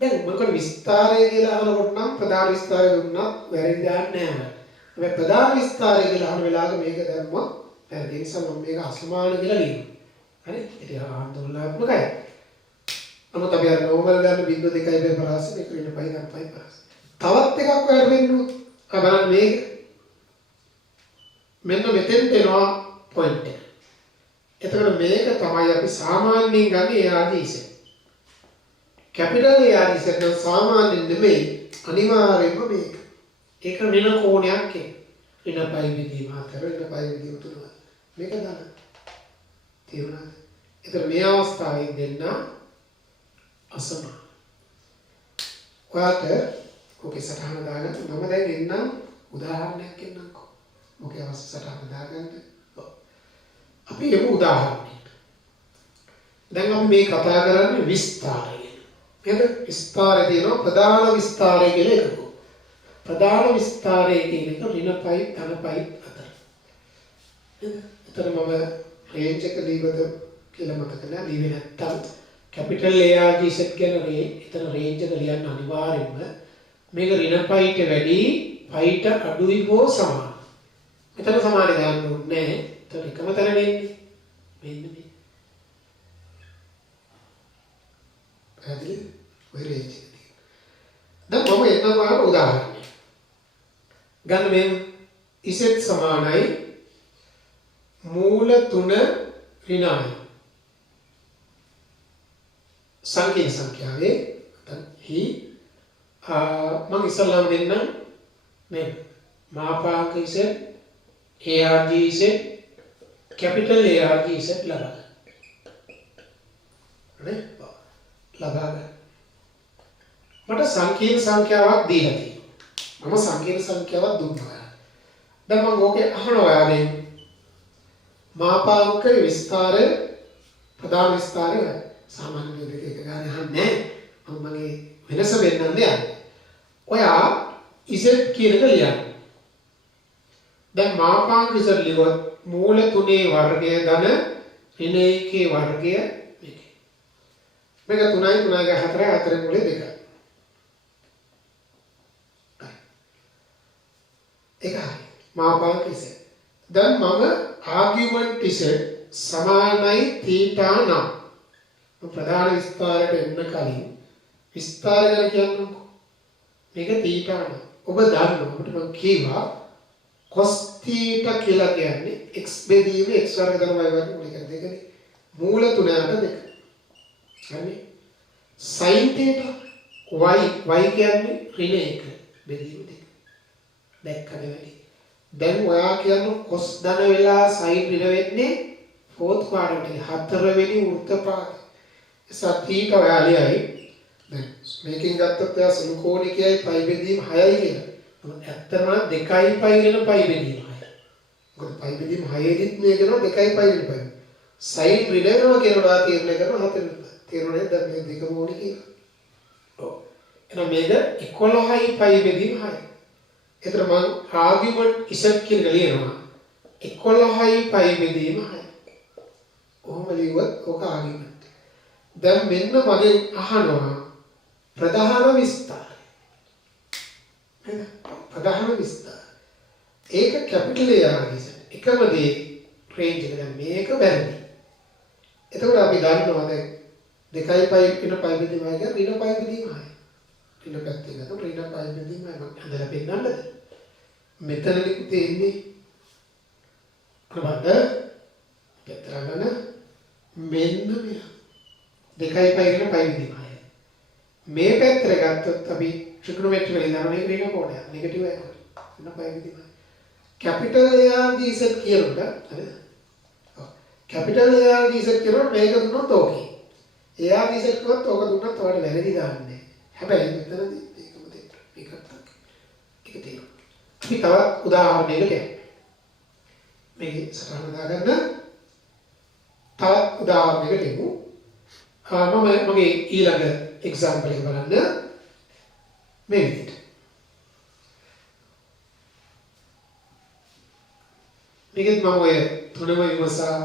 දැන් මොකද විස්තරය කියලා අහනකොට නම් ප්‍රධාන විස්තරය දුන්නත් වැරදි දාන්නේ නැහැ. හැබැයි ප්‍රධාන විස්තරය කියලා අහන වෙලාවක මේක දැම්මොත් වැරදි නිසා මම මේක අසමාන කියලා ලියනවා. හරි ඉතින් ආందోලනාත්මකයි නමුත් අපි අර නෝමල් ගන්න බිඳුව 2.5 පරාස මේක ඍණ 5 ගන්න 5 පරාස තවත් එකක් ඔයාලට වෙන්න උත් බලන්න මේක මෙන්න මෙතෙන්ට එනවා පොයින්ට් එක එතකොට මේක තමයි අපි සාමාන්‍යයෙන් ගන්නේ ARGZ කැපිටල් ARGZ නම් සාමාන්‍යයෙන් නෙමෙයි අනිවාර්යයෙන්ම මේක ඒක ඍණ කෝණයක් ඍණ 5 විදීම 4 ඍණ 5 විදීම 3 මේක දාන්න තේරුණාද එතකොට මේ අවස්ථාවේ දෙන්න අසමාන ඔයාට ඔකේ සටහන දාගන්න මම දැන් එන්නම් උදාහරණයක් එන්නම්කෝ මොකේ අවශ්‍ය සටහන දාගන්න අපි යමු උදාහරණයක් දැන් අපි මේ කතා කරන්නේ විස්තරය නේද විස්තරය තියෙනවා ප්‍රධාන විස්තරය කියලා එකක ප්‍රධාන විස්තරය කියන එක ඍණ 5 ධන 5 අතර නේද එතන මම රේන්ජ් එක දීවද කියලා මතක නැහැ දීවේ නැත්තම් කැපිටල් ARGZ කියන එතන රේන්ජ් එක ලියන්න අනිවාර්යෙන්ම මේක ඍණ 5ට වැඩි 5ට අඩුයි හෝ සමාන. මෙතන සමාන ගන්න ඕනේ නැහැ. එතන එකම තැන නෙන්නේ. මෙන්න මේ. පැහැදිලිද? ඔය රේන්ජ් එක තියෙනවා. දැන් මම එන්නම් උදාහරණයක්. ගන්න මේ Z සමානයි මූල 3 ඍණ 9. සංකීර්ණ සංඛ්‍යාවේ හි මම ඉස්සල්ලාම දෙන්නම් මේ මාපාංක Z ARGZ කැපිටල් ARGZ ලබා ගන්න මට සංකීර්ණ සංඛ්‍යාවක් දීලා තියෙනවා මම සංකීර්ණ සංඛ්‍යාවක් දුන්නා දැන් මම ඕකේ අහනවා ඔයාගෙන් මාපාංක විස්තරය ප්‍රධාන විස්තරය සාමාන්‍ය දෙක එක ගානේ අහන්නේ මම මගේ වෙනස වෙන්නන්නේ යන්නේ ඔයා Z කියන එක ලියන්න දැන් මාපාංක Z ලියුවොත් මූල 3 වර්ගය ධන ඍණ 1 වර්ගය මේක 3යි 3යි 4යි 4 මුලේ 2යි එකයි මාපාංක Z දැන් මම ආගියුමන්ට් Z සමානයි θ නම් ප්‍රධාන විස්තරයට එන්න කලින් විස්තර ගැන කියන්නම්කෝ මේක θ නම් ඔබ දන්නවා අපිට මම කියවා cos θ කියලා කියන්නේ x බෙදීම x වර්ග ධන y වර්ග මුල එක දෙකනේ මූල 3ට 2 හරි sin θ y කියන්නේ ඍණ 1 බෙදීම 2 දැක්කද වැඩි දැන් ඔයා කියන්නේ cos ධන වෙලා sin ඍණ වෙන්නේ fourth quadrant එකේ 4 වෙනි වෘත්තපාතය සත්‍යීක ඔයාලයි දැන් මේකෙන් ගත්තොත් එයා සුළු කෝණිකයයි පයි බෙදීම 6යි කියලා. ඇත්තම 2යි පයි වෙන පයි බෙදීම 6යි. මොකද පයි බෙදීම 6ෙදිත් මේ කරනවා 2යි පයි වෙන පයි. සයින් රිලේනවා කියනවා තීරණය කරනවා 4 තීරණය දැන් මේ දෙකම ඕනේ කියලා. ඔව්. එහෙනම් මේක 11යි පයි බෙදීම 6යි. ඒතර මම ආගියුමන්ට් Z කියන එක ලියනවා 11යි පයි බෙදීම 6යි. කොහොම ලියුවත් ඔක ආගියුමන්ට් දැන් මෙන්න මගෙන් අහනවා ප්‍රධාන විස්තර ප්‍රධාන විස්තර ඒක කැපිටල් ARGZ එකම දේ රේන්ජ් එක දැන් මේක බැරි එතකොට අපි දන්නවා දැන් 2යි පයි වෙන පයි බෙදීම එක ඍණ පයි බෙදීමයි ඍණ පැත්තේ ගන්න ඍණ පයි බෙදීමයි මම හදලා පෙන්නන්නද මෙතනදි තියෙන්නේ කොහොමද පෙතරගන මෙන්න මෙයා 2යි පයි වෙන පයි බෙදීමයි මේ පැත්තට ගත්තොත් අපි ට්‍රිගනෝමෙට්‍රි වලින් දාන මේක ඍණ කෝණයක් නෙගටිව් එකක් ඍණ පයි බෙදීමයි කැපිටල් ARGZ කියනකොට හරිද ඔව් කැපිටල් ARGZ කියනකොට මේක දුන්නොත් ඕකේ ARGZ කිව්වොත් ඕක දුන්නත් ඔයාලට වැරදි ගන්නෑ හැබැයි මෙතනදී ඒකම දෙන්න මේකත් ඒක තියෙනවා අපි තව උදාහරණයකට යමු මේකේ සටහන දාගන්න තව උදාහරණයකට යමු මගේ ඊළඟ එක්සැම්පල් එක බලන්න මේ විදිහට මේකත් මම ඔය තුනම විමසා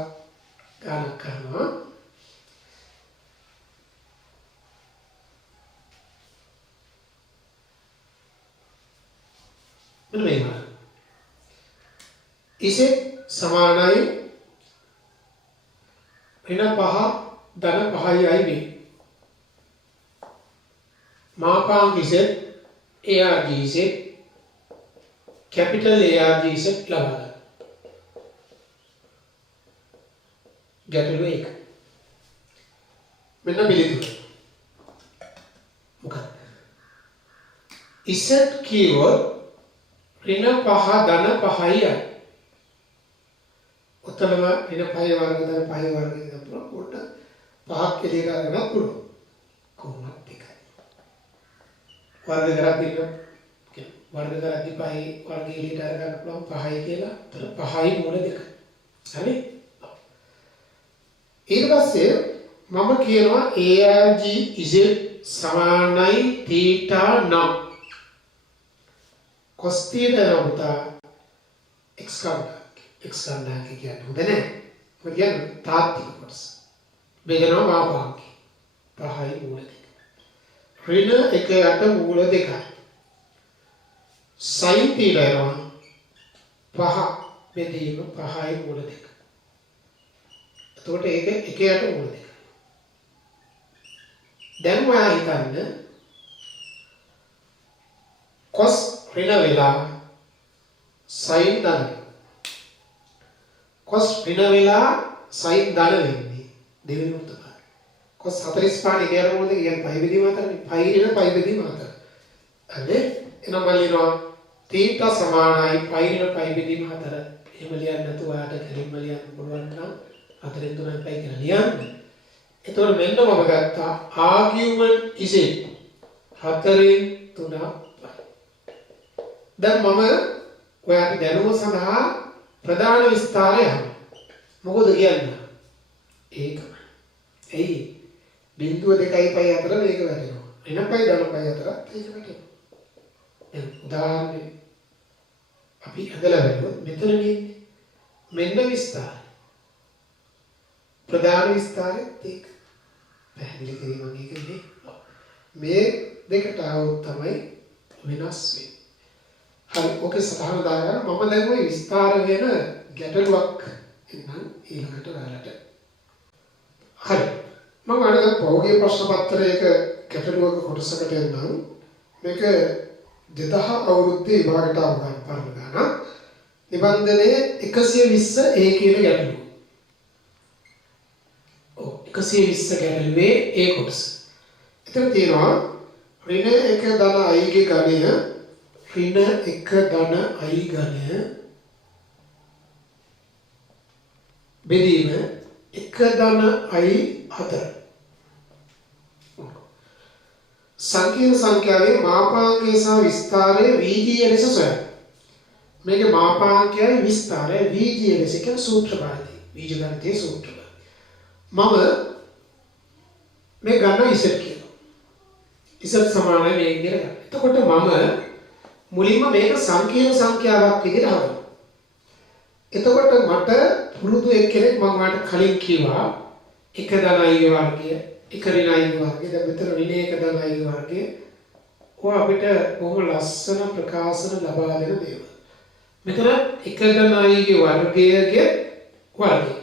ගණන් කරනවා මෙන්න මේක Z සමානයි ඍණ 5 ධන 5යි මේ. මාපාංක ඉසෙත් ARG ඉසෙත් කැපිටල් ARG ඉසෙත් ලබා ගන්න. ගැටලුව 1. මෙන්න පිළිතුර. මොකක්ද? ඉසෙත් කියවොත් ඍණ 5 ධන 5යි. උත්තලම ඍණ 5 වර්ග ධන 5 වර්ග දාපුවා කොට 5ක් එළිය ගන්න පුළුවන්. කොහොමද එකයි. වර්ග කරද්දී වර්ග කරද්දී 5 වර්ග එළියට අරගන්න පුළුවන් 5යි කියලා. එතන 5යි මූල 2. හරි? ඊට පස්සේ මම කියනවා ARG is සමානයි θ නම් cos θ නමුතා x කන්දක් කියන්නේ හොඳ නැහැ. මොකද කියන්නේ තාත්වික කොටස. බෙදනවා මාපාංකේ. 5යි මූල 2. ඍණ 1ට මූල 2යි. sin θ යනවා 5 බෙදීම 5යි මූල 2. එතකොට ඒක 1ට මූල 2. දැන් ඔයා හිතන්න cos ඍණ වෙලා sin ධන. cos ඍණ වෙලා sin ධන වෙන්නේ දෙවෙනි උත්තරය. cos 45 1 යට මූල 2 කියන්නේ 5 බෙදීම 4නේ. 5 ඍණ 5 බෙදීම 4. හරි? එහෙනම් බලනවා θ සමානයි 5 ඍණ 5 බෙදීම 4. එහෙම ලියන්න නැතුව ඔයාට කෙලින්ම ලියන්න පුළුවන් නම් 4න් 3යි 5 කියලා ලියන්න. එතකොට මෙන්න මම ගත්තා argument is 4න් 3 5. දැන් මම ඔයාට දැනුම සඳහා ප්‍රධාන විස්තරය මොකද කියන්නේ? ඒක. එයි බිංදුව 2යි 5 අතර මේක වැටෙනවා. ඍණ 5 ධන 5 අතර ඒක වැටෙනවා. දැන් උදාහරණයක් අපි හදලා බලමු. මෙතනදී මෙන්න විස්තරය. ප්‍රධාන විස්තරය ඒක. පැහැදිලි කිරීමක් ඒකනේ. මේ දෙකට આવොත් තමයි වෙනස් වෙන්නේ. හරි ඔකේ සතහන දාගන්න මම දැන් ওই විස්තර වෙන ගැටලුවක් එන්නම් ඊළඟට ඔයාලට. හරි මම අර පෞගේ ප්‍රශ්න පත්‍රයක ගැටලුවක කොටසකට එන්නම්. මේක 2000 අවුරුද්දේ විභාගයට අවගාන පරණ ගන්න. නිබන්ධනයේ 120 ඒ කියන ගැටලුව. 120 ගැටලුවේ ඒ කොටස. එතන තියෙනවා ඍණ 1 ධන i ගේ ඝනය ඍණ 1 ධන i ඝනය බෙදීම 1 ධන i 4. සංකීර්ණ සංඛ්‍යාවේ මාපාංකය සහ විස්තරය වීජීය ලෙස සොයන්න. මේකේ මාපාංකයයි විස්තරය වීජීය ලෙස කියන සූත්‍ර භාවිතයි. බීජගණිතයේ සූත්‍ර. මම මේ ගන්න ඉසෙට් කියනවා. ඉසෙට් සමානයි මේ විදිහට ගන්න. එතකොට මම මුලින්ම මේක සංකීර්ණ සංඛ්‍යාවක් විදිහට හදනවා. එතකොට මට පුරුදු එක්කෙනෙක් මම වාට කලින් කිව්වා 1 ධන i වර්ගය 1 ඍණ i වර්ගය දැන් මෙතන ඍණ 1 ධන i වර්ගය ඔය අපිට බොහොම ලස්සන ප්‍රකාශන ලබා දෙන දේවල්. මෙතන 1 ධන i ගේ වර්ගයේ වර්ගය.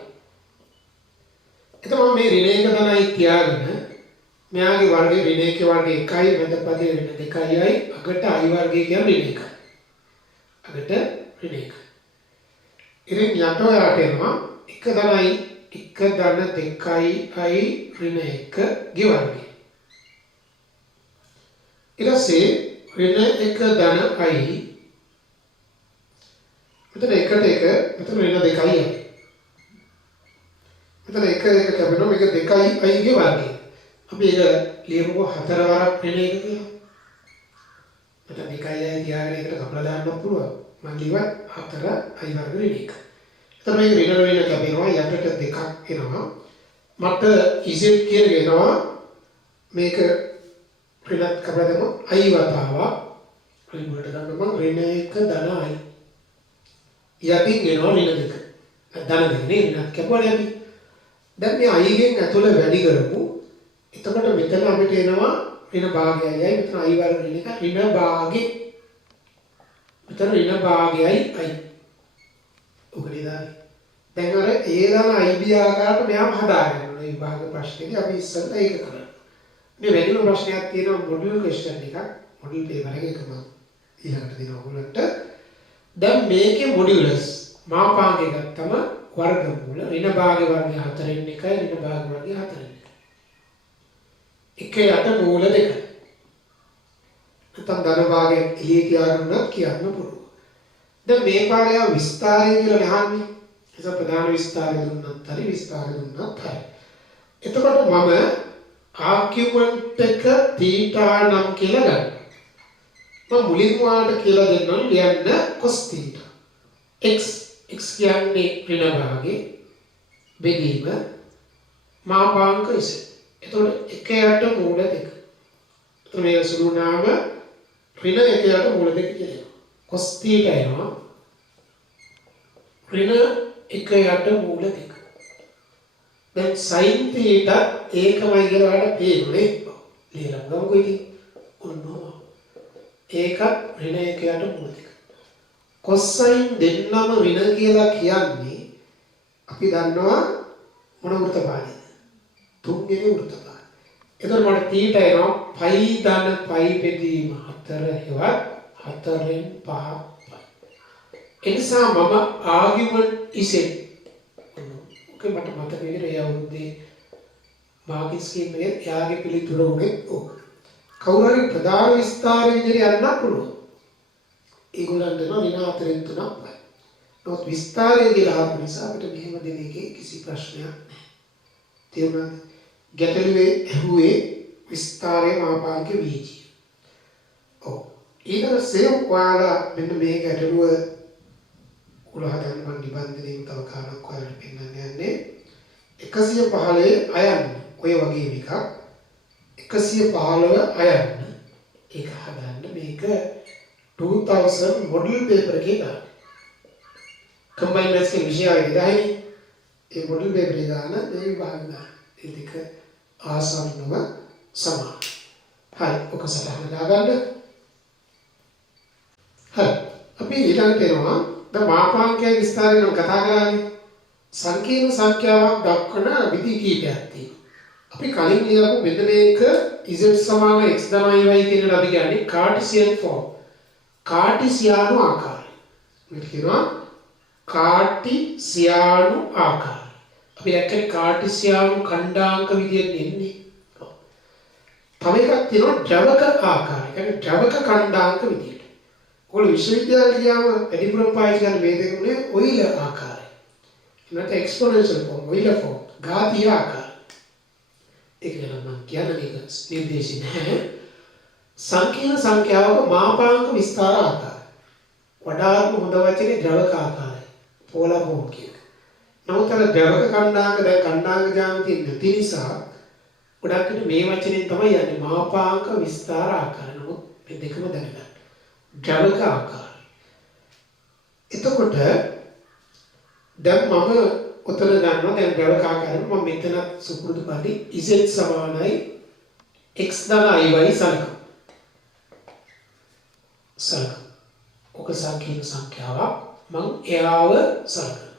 එතකොට මේ ඍණ 1 ධන i තියාගෙන මෙයාගේ වර්ගය ඍණ 1 වර්ගය 1යි මැදපදේ ඍණ 2යි අගට i වර්ගය කියන්නේ ඍණ 1යි. අගට ඍණ 1. ඉතින් යට ඔයාලට එනවා 1 ධන i 1 ධන 2යි i ඍණ 1 ගේ වර්ගය. ඊට පස්සේ ඍණ 1 ධන i මෙතන 1ට 1 මෙතන ඍණ 2යි. මෙතන 1 1 කැපෙනවා මේක 2යි i ගේ වර්ගය. අපි ඒක ලියමුකෝ 4 වරක් ඍණ 1 කියලා. මෙතන 2යි i තියාගෙන ඒකට කපලා දාන්න පුළුවන්. මම ලියුවා 4i වර්ග ඍණ 1. එතන මේක ඍණ ඍණ කැපෙනවා යටට 2ක් එනවා. මට z කියනවා මේක ඍණ කපලා දෙමු i වතාවක් ඍණ වලට ගන්න මම ඍණ 1 ධන i. යටින් එනවා ඍණ 2. ධන 2 නේ ඍණ කැපුවානේ අපි. දැන් මේ i ගෙන් ඇතුළ වැඩි කරමු. එතකොට මෙතන අපිට එනවා ඍණ භාගයයි මෙතන i වර්ග ඍණ 1 ඍණ භාගේ. මෙතන ඍණ භාගයයි i. ඔකනේ දාන්නේ. දැන් අර ඒ දාන IB ආකාරයට මෙයාම හදාගන්න ඕනේ. විභාග ප්‍රශ්නේදී අපි ඉස්සෙල්ලා ඒක කරනවා. මේ වැඩිම ප්‍රශ්නයක් තියෙනවා මොඩියුල් ක්වෙස්චන් එකක්. මොඩියුල් පේපර් එකේ එකම ඊළඟට දෙන ඔයගොල්ලන්ට. දැන් මේකේ මොඩියුලස් මාපාංක ගත්තම වර්ගමූල ඍණ භාග වර්ගය 4න් 1යි ඍණ භාග වර්ගය 4න් 1යි. එකේ යට මූල දෙකයි. නැත්නම් ධන භාගයෙන් එළිය තියාගන්නත් කියන්න පුළුවන්. දැන් මේ පාඩය විස්තරය කියලා ගහන්නේ. ඒක ප්‍රධාන විස්තරය දුන්නත් හරි විස්තරය දුන්නත් හරි. එතකොට මම ආකියුමන්ට් එක තීටා නම් කියලා ගන්නවා. මම මුලින්ම ඔයාලට කියලා දෙන්නම් ලියන්න cos තීටා. x කියන්නේ ඍණ භාගේ බෙදීම මාපාංක ඉස. එතකොට එකයට මූල දෙක. එතකොට මේ සුළු නාම ඍණ එකයට මූල දෙක කියනවා. cos තීටා එනවා ඍණ එකයට මූල දෙක. දැන් sin තීටා ඒකමයි කියලා ඔයාලට පේන්නේ. ලියලා ගමුකෝ ඉතින්. ඔන්න ඒක ඍණ එකයට මූල දෙක. cosine දෙන්නම ඍණ කියලා කියන්නේ අපි දන්නවා මොන වෘත්තපාදයේද? තුන්වෙනි වෘත්තපාදය. එතකොට මට තීටා එනවා පයි ධන පයි බෙදීම 4 හෙවත් 4න් 5 පයි. එනිසා මම ආගියුමන්ට් ඉසෙන් ඔක මට මතක විදිහට ඒ අවුරුද්දේ මාකිස් ස්කීම් එකේ එයාගේ පිළිතුර උනේ ඕක. කවුරු හරි ප්‍රධාන විස්තර විදිහට යන්න පුළුවන්. ඒගොල්ලන් දෙනවා ඍණ 4න් 3ක් පයි. නමුත් විස්තරය කියලා ආපු නිසා අපිට මෙහෙම දෙන එකේ කිසි ප්‍රශ්නයක් නැහැ. තේරුණාද? ගැටලුවේ ඇහුවේ විස්තරයේ මාපාංක වීජය. ඔව්. ඊට පස්සේ ඔයාලා මෙන්න මේ ගැටලුව උලහදන් මන් නිබන්ධනයෙන් තව කාරණාවක් ඔයාලට පෙන්නන්න යන්නේ 115 අයන්න ඔය වගේ එකක් 115 අයන්න ඒක හදන්න මේක 2000 මොඩල් පේපර් එකේ දාන්න. කම්බයින්ඩ් මැත්ස් එකේ විෂයයි දාන්නේ. ඒ මොඩල් පේපර් එක දාන මේ විභාග දාන්න. ඒ දෙක ආසන්නව සමාන. හරි ඔක සටහන දාගන්න. හරි අපි ඊළඟට එනවා දැන් මාපාංකයේ විස්තරය නම් කතා කරන්නේ. සංකීර්ණ සංඛ්‍යාවක් දක්වන විධි කීපයක් තියෙනවා. අපි කලින් ලියපු මෙන්න මේක z සමාන x ධන y කියන අපි කියන්නේ කාටසියන් ෆෝම්. කාටිසියානු ආකාරය. මේක කියනවා කාටිසියානු ආකාරය. අපි දැක්කේ කාටිසියානු ඛණ්ඩාංක විදියට එන්නේ. තව එකක් තියෙනවා ද්‍රවක ආකාරය. කියන්නේ ද්‍රවක ඛණ්ඩාංක විදියට. ඔයගොල්ලෝ විශ්වවිද්‍යාලේ ගියාම වැඩිපුරම පාවිච්චි කරන මේ දෙකනේ ඔයිලර් ආකාරය. නැත්නම් එක්ස්පොනෙන්ෂල් ෆෝම්, ඔයිලර් ෆෝම්, ඝාතීය ආකාරය. ඒක නම් මම කියන්නේ මේක නිර්දේශය නැහැ. සංකීර්ණ සංඛ්‍යාවක මාපාංක විස්තර ආකාරය. වඩාත්ම හොඳ වචනේ ද්‍රවක ආකාරය. පෝලා ෆෝම් කියන. නමුත් අර ද්‍රවක ඛණ්ඩාංක දැන් ඛණ්ඩාංක ජාමිතිය නැති නිසා ගොඩක් විට මේ වචනේ තමයි යන්නේ මාපාංක විස්තර ආකාරය. නමුත් මේ දෙකම දැනගන්න. ද්‍රවක ආකාරය. එතකොට දැන් මම උතන ගන්නවා දැන් ද්‍රවක ආකාරය මම මෙතන සුපුරුදු පරිදි z සමානයි x ධන iy සලකමු. ඔක සංකීර්ණ සංඛ්‍යාවක් මම එයාව සලකනවා.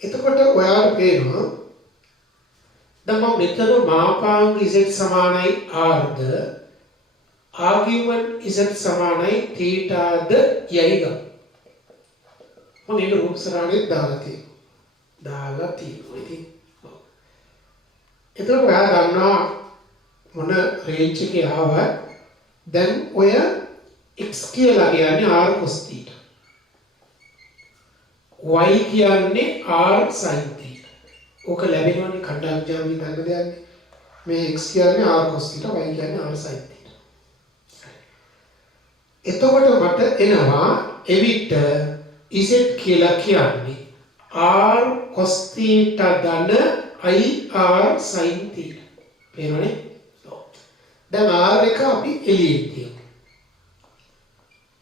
එතකොට ඔයාලට පේනවා දැන් මම මෙතන මාපාංක z සමානයි r ද ආගියුමන්ට් z සමානයි θ ද යයි ගමු. මම ඒක රූප සරණේ දාලා තියෙනවා. ඉතින් එතකොට ඔයාලා ගන්නවා මොන රේන්ජ් එකේ ආවත් දැන් ඔය x කියලා කියන්නේ r cos θ. y කියන්නේ r sin θ. ඕක ලැබෙනවනේ ඛණ්ඩාංක ජාමිතිය දන්න දෙයක්. මේ x කියන්නේ r cos θ, y කියන්නේ r sin θ. එතකොට මට එනවා එවිට z කියලා කියන්නේ r cos θ ධන i r sin θ. පේනවනේ? දැන් r එක අපි එළියෙන් තියමු.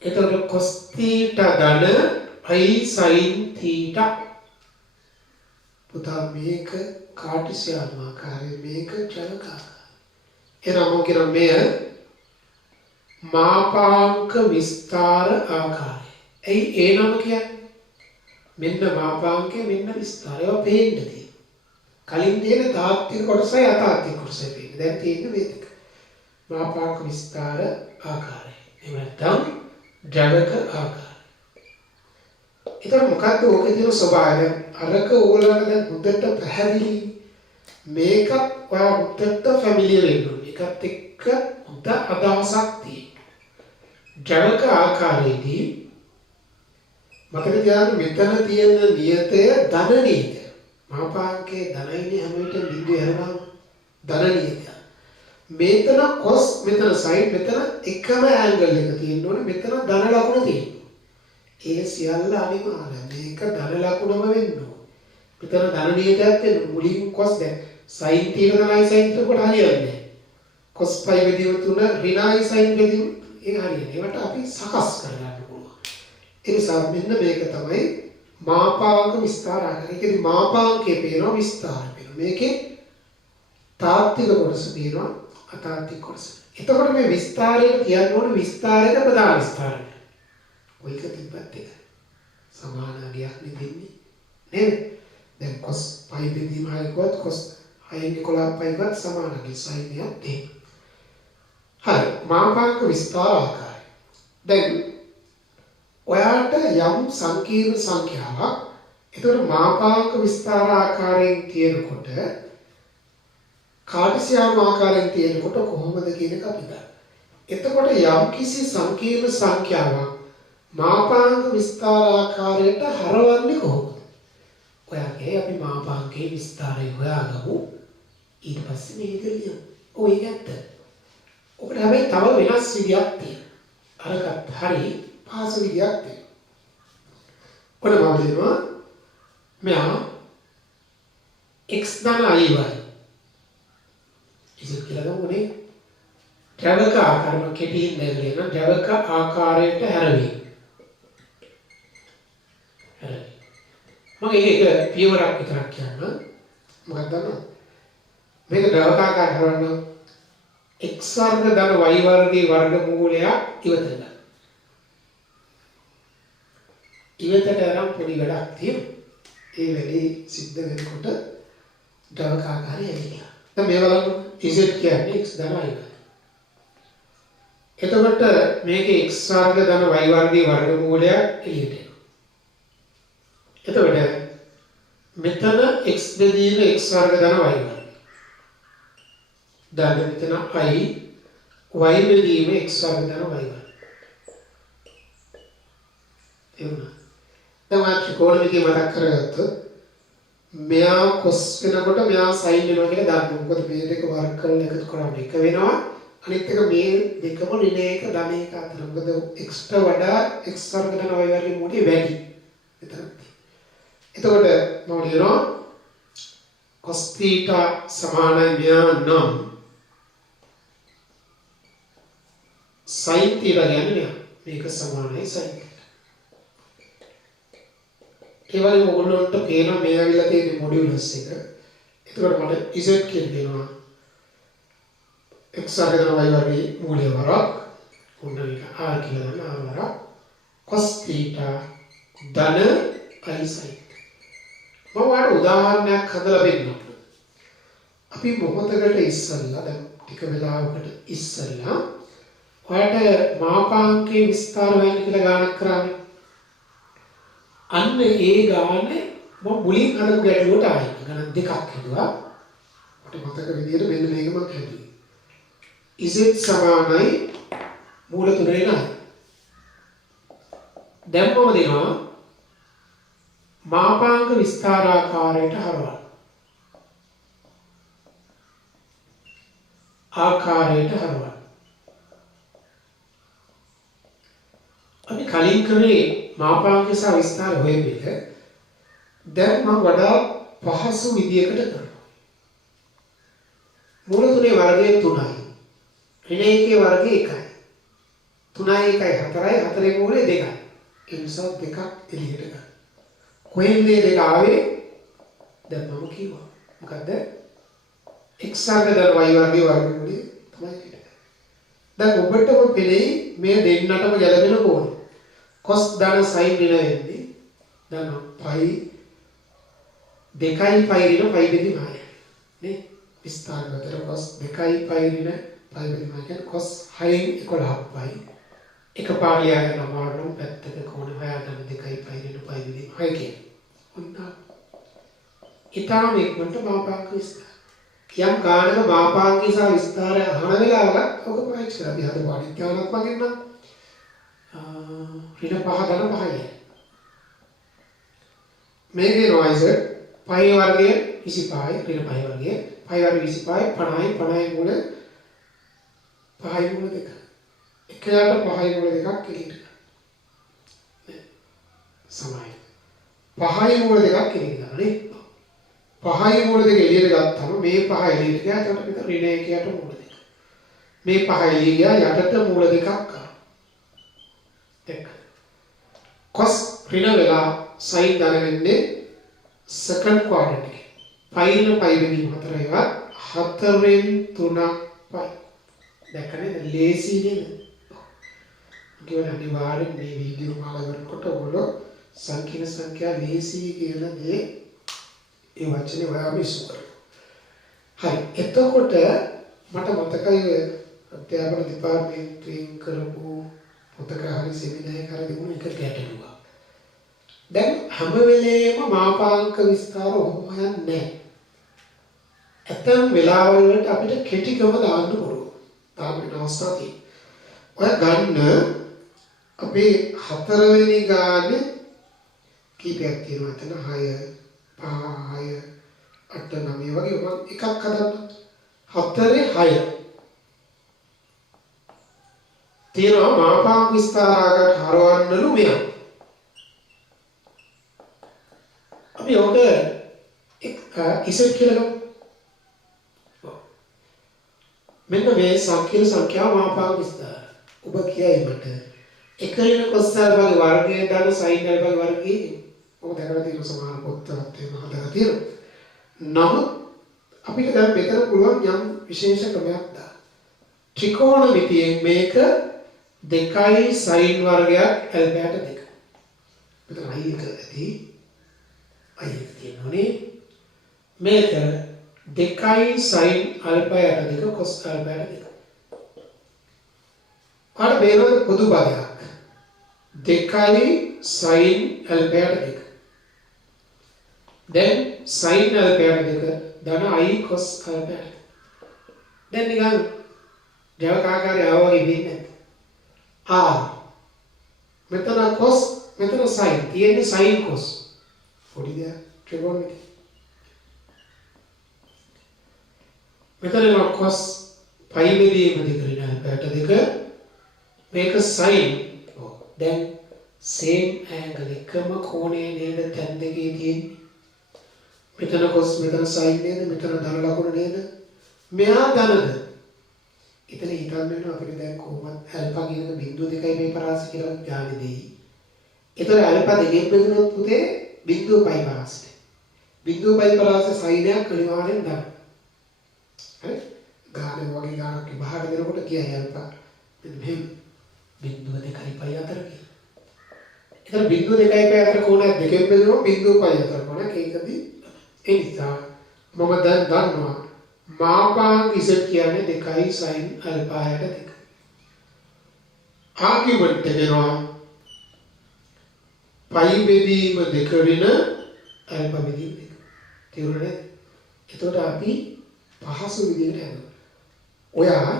එතකොට cos θ ධන i sin θ. පුතා මේක කාටිසියානු ආකාරය, මේක ද්‍රවක ආකාරය. එනම කියන මෙය මාපාංක විස්තර ආකාරය. ඒ නම කියන්නේ මෙන්න මාපාංකය මෙන්න විස්තරය පේන්නේ. කලින් තියෙන තාත්වික කොටසයි අතාත්වික කොටසයි පේන්නේ. දැන් තියෙන්නේ මේ දෙක. මාපාංක විස්තර ආකාරය. එහෙම නැත්නම් ද්‍රවක ආකාරය. ඒතර මොකක්ද ඕකේ තියෙන ස්වභාවය? අරක ඕගොල්ලන්ට දැන් හොඳට පැහැදිලි. මේකත් ඔයා හොඳට ෆැමිලියර් වෙන්න ඕනේ. ඒකත් එක්ක හොඳ අදහසක් තියෙනවා. ද්‍රවක ආකාරයේදී මතක තියාගන්න මෙතන තියෙන නියතය ධන නියතය. මාපාංකේ ධනයිනේ හැම විටම බිඳුව හැරවම ධන නියතය. මෙතන cos මෙතන sin මෙතන එකම ඇන්ගල් එක තියෙන්න ඕනේ. මෙතන ධන ලකුණ තියෙනවා. ඒ සියල්ල අනිවාර්යයි. මේක ධන ලකුණම වෙන්න ඕනේ. මෙතන ධන නියතයක් වෙන්න මුලින් cos දැන් sin තියෙන තමයි sin කොට හරියන්නේ. cos π බෙදීම 3 ඍණයි sin බෙදීම ඒක හරියන්නේ. ඒකට අපි සකස් කරගන්න පුළුවන්. ඒ නිසා මෙන්න මේක තමයි මාපාංක විස්තර ආකාරය. ඒකෙදි මාපාංකයේ පේනවා විස්තර පේනවා. මේකේ තාත්වික කොටස පේනවා අතාත්වික කොටස. එතකොට මේ විස්තරයට කියන්න ඕනේ විස්තරයට ප්‍රධාන විස්තරය. ඔයක තිබ්බත් එක සමාන අගයක් නෙදෙන්නේ නේද? දැන් cos π බෙදීම හයකොත් cos 6 11 5වත් සමාන අගය sin එකක් තියෙනවා. හරි මාපාංක විස්තර ආකාරය. දැන් ඔයාට යම් සංකීර්ණ සංඛ්‍යාවක් ඒතර මාපාංක විස්තර ආකාරයෙන් තියෙනකොට කාර්සියානු ආකාරයෙන් තියෙනකොට කොහොමද කියන එක අපි දන්නවා. එතකොට යම් කිසි සංකීර්ණ සංඛ්‍යාවක් මාපාංක විස්තර ආකාරයට හරවන්නේ කොහොමද? ඔයාගේ අපි මාපාංකයේ විස්තරය හොයාගමු. ඊට පස්සේ මේක ලියමු. ඔය ඇත්ත. ඔකට හැබැයි තව වෙනස් විදියක් තියෙනවා. අරකට හරි පහසු විදියක් තියෙනවා. ඔන්න මම කියනවා මෙයා x ධන iy ඉතින් කියලා ගමුනේ ද්‍රවක ආකාරම කෙටියෙන් දැක්ලේන ද්‍රවක ආකාරයට හැරවීම. හරි. මම ඒක පියවරක් විතරක් කියන්න. මොකක්ද දන්නවද? මේක ද්‍රවක ආකාරයට හරවන්න x වර්ග ධන y වර්ගයේ වර්ගමූලය ඉවතට. ඉවතට අරන් පොඩි වැඩක් තියෙනවා. ඒ වැඩේ සිද්ධ වෙනකොට ද්‍රවක ආකාරය ඇවිල්ලා. දැන් මේ බලන්න z කියන්නේ x ධන y. එතකොට මේකේ x වර්ග ධන y වර්ගයේ වර්ගමූලය එළියට එනවා. එතකොට මෙතන x බෙදීම x වර්ග ධන y වර්ගය. දැන් මෙතන i y බෙදීම x වර්ග ධන y වර්ගය. එවුණා. දැන් අපි ත්‍රිකෝණමිතිය මතක් කරගත්තොත් මෙයා cos වෙනකොට මෙයා sin වෙනවා කියලා දන්නවා. මොකද මේ දෙක වර්ග කරලා එකතු කරාම එක වෙනවා. අනිත් එක මේ දෙකම ඍණ එක ධන එක අතර. මොකද x ට වඩා x වර්ග ධන y වර්ගයේ මුලිය වැඩි. එතන. එතකොට මම කියනවා cos theta සමානයි මෙයා නම් sin theta කියන්නේ මෙයා. මේක සමානයි sin theta. ඒ වගේම ඔයගොල්ලන්ට පේනවා මේ ඇවිල්ලා තියෙන මොඩියුලස් එක. එතකොට මට z කියලා දෙනවා. x වර්ග ධන y වර්ගයේ මූලය වරක්. උන්න එක r කියලා දාන්න r වරක්. cos theta ධන i sin. මම ඔයාලට උදාහරණයක් හදලා දෙන්නම්. අපි මොහොතකට ඉස්සෙල්ලා දැන් ටික වෙලාවකට ඉස්සෙල්ලා ඔයාලට මාපාංකයේ විස්තර වෙන්න කියලා ගානක් කරන්නේ. අන්න ඒ ගානේ මම මුලින් අරපු ගැටලුවට ආයි ගණන් දෙකක් හදුවා. මට මතක විදියට මෙන්න මේක මම හදුවේ. z සමානයි මූල 3 9. දැන් මම දෙනවා මාපාංක විස්තරාකාරයට හරවන්න. ආකාරයට හරවන්න. අපි කලින් කරේ මාපාංක සහ විස්තර හොයපෙක දැන් මම වඩා පහසු විදියකට කරනවා. මූල 3 වර්ගය 3යි. ඍණ 1 වර්ගය 1යි. 3යි 1යි 4යි 4 මූලය 2යි. ඒ නිසා දෙකක් එළියට ගන්න. කොහෙන්ද මේ දෙක ආවේ? දැන් මම කිව්වා. මොකද්ද? x වර්ග ධන y වර්ගයේ වර්ගමූලය තමයි කියන්නේ. දැන් ඔබටම පෙළෙයි මේ දෙන්නටම ගැලපෙන කෝණය. cos ධන sin ඍණ වෙන්නේ දන්නවා පයි 2යි පයි ඍණ පයි බෙදීමයි නේ විස්තරවතර cos 2යි පයි ඍණ පයි බෙදීම කියන්නේ cos 6න් 11යි එකපාර ලියාගෙන අමාරුම පැත්තක කොන හොයාගන්න 2යි පයි ඍණ පයි බෙදීම 6 කියන්නේ ඔන්න ඊටාම ඉක්මනට මාපාංක විස්තර යම් ගානක මාපාංකී සහ විස්තරය අහන වෙලාවකට ඔක පාවිච්චි කරලා අපි හද වාණිජ්‍යාත්මක ගෙන්න ඍණ 5 ධන 5යි මේකේ නොයිස පයි වර්ගය 25යි ඍණ පයි වර්ගය පයි වර්ගය 25යි 50යි 50යි මූල 5යි මූල 2 එකයට 5යි මූල 2ක් එළියට සමයි 5යි මූල 2ක් එළියට දාන්නේ 5යි මූල 2 එළියට ගත්තම මේ 5 එළියට ගියා එතකොට මෙතන ඍණ 1යට මූල 2 මේ 5 එළිය ගියා යටට මූල 2ක් ආවා දෙක cos ඍණ වෙලා sin ධන වෙන්නේ second quadrant එකේ. පයින් පයි බෙදීම හතර ඒවා 4න් 3ක් පයි. දැක්කනේ ලේසි නේද? කියවන අනිවාර්යෙන් මේ වීඩියෝ මාලා කරනකොට ඔයගොල්ලෝ සංකීර්ණ සංඛ්‍යා ලේසි කියන දේ ඒ වචනේ ඔයාම ඉස්සු කරගන්න. හරි. එතකොට මට මතකයි අධ්‍යාපන දෙපාර්තමේන්තුවෙන් කරපු පොතක හරි සෙමිනාර් එකක් කරගෙන එක ගැටලුවක්. දැන් හැම වෙලේම මාපාංක විස්තර ඔහොම යන්නේ නැහැ. ඇතම් වෙලාවල් වලට අපිට කෙටිකම දාන්න පුළුවන්. තාම වෙන අවස්ථා තියෙනවා. ඔය ගන්න අපේ 4 වෙනි ගානේ කීපයක් තියෙනවා. එතන 6 5 6 8 9 වගේ මම එකක් හදන්න. 4 6 තියෙනවා මාපාංක විස්තරාකට හරවන්නලු මෙයා. අපි ඔක ඉසෙට් කියලා ගමු. මෙන්න මේ සංකීර්ණ සංඛ්‍යා මාපාංක විස්තර. ඔබ කියයි මට එකරින කොස්සල් වගේ වර්ගයෙන් දාන sin වගේ වර්ගයේ ඔබ දැකලා තියෙන සමාන පොත්පත් එහෙම හදලා තියෙනවා. නමුත් අපිට දැන් මෙතන පුළුවන් යම් විශේෂ ක්‍රමයක් දාන්න. ත්‍රිකෝණමිතියෙන් මේක 2යි sin වර්ගයක් ඇල්පයට 2. මෙතන i එක ඇති අයිය කියනෝනේ මේක 2යි sin අල්පයට 2 cos අල්පයට 2. අර බේරන පොදු පදයක් 2යි sin අල්පයට 2. දැන් sin අල්පයට 2 ධන i cos අල්පයට. දැන් නිකන් ජවකාකාරය ආවගේ වෙන්නේ නැහැ. මෙතන cos මෙතන sin තියෙන්නේ sin cos පොඩි දෙයක් ත්‍රිකෝණමිතිය. මෙතන cos පයි බෙදීම දෙක ඍණයට 2 මේක sin. දැන් same angle එකම කෝණයේ නේද තැන් දෙකේ තියෙන්නේ. මෙතන cos මෙතන sin නේද මෙතන ධන ලකුණ නේද මෙහා ධනද. එතන හිතන්න වෙනවා අපිට දැන් කොහොමද ඇල්ෆා කියන බිංදුව 2යි මේ පරාසය කියලා ඥානෙ දෙයි. ඒතර ඇල්ෆා දෙකෙන් බෙදුනොත් පුතේ බිංදුව පයි පරාසය. බිංදුව පයි පරාසය sin එකක් අනිවාර්යෙන් ගන්න. හරි? ගානේ වගේ ගානක් විභාග දෙනකොට කියයි ඇල්ෆා මෙන්න මෙහෙම බිංදුව 2යි පයි අතර කියලා. ඒතර බිංදුව 2යි පයි අතර කෝණයක් දෙකෙන් බෙදුනොත් බිංදුව පයි අතර කෝණයක් ඒකදී ඒ නිසා මම දැන් දන්නවා මාපාංක ඉසෙට් කියන්නේ 2යි sin අල්පායට 2. ආකියුමන්ට් එකේනවා පයි බෙදීම 2 ඍණ අල්පා බෙදීම 2. තේරුණාද? එතකොට අපි පහසු විදිහට හදනවා. ඔයා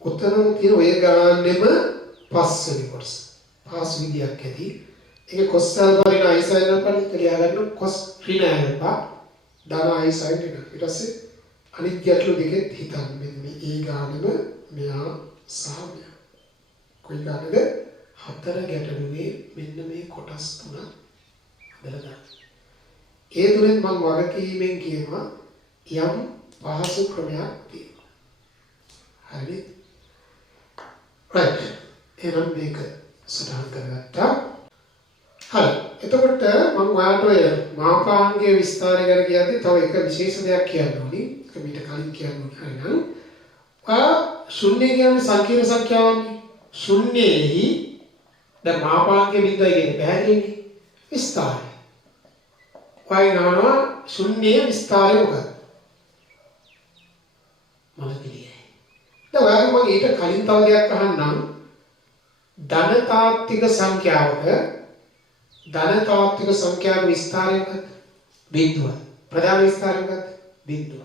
උත්තර තියෙන ඔය ගාන්නෙම පස්වෙනි කොටස. පහසු විදියක් ඇති. ඒක කොස්සල් වලින් අයිසයින් අපිට කියලා ගන්න කොස් ඍණ අල්පා ධන අයිසයින් ඍණ. ඊට පස්සේ අනිත් ගැටලු දෙකෙත් හිතන්න මෙන්න මේ ගානෙම මෙයා සහ මෙයා. කොයි ගානද? 4 ගැටලුවේ මෙන්න මේ කොටස් තුන හදලා ගන්න. ඒ තුනෙන් මම වගකීමෙන් කියනවා යම් පහසු ක්‍රමයක් තියෙනවා. හරිද? right. එහෙනම් මේක සටහන් කරගත්තා. හරි. එතකොට මම ඔයාලට ඔය මාපාංගයේ විස්තරය ගැන කියද්දි තව එක විශේෂ දෙයක් කියන්න ඕනි. ඒක මීට කලින් කියන්න ඕනි. හරිනම් ශුන්‍ය කියන්නේ සංකීර්ණ සංඛ්‍යාවන්නේ. ශුන්‍යෙහි දැන් මාපාංගයේ බිඳුවයි කියන්නේ පැහැදිලිනේ. විස්තරය. වයින් අහනවා ශුන්‍ය විස්තරය මොකක්ද? මම කියන්නේ. දැන් ඔයාලට මම ඊට කලින් තව දෙයක් අහන්නම්. ධන තාත්වික සංඛ්‍යාවක විස්තරය මොකක්ද? බිඳුව. ප්‍රධාන විස්තරය මොකක්ද? බිඳුව.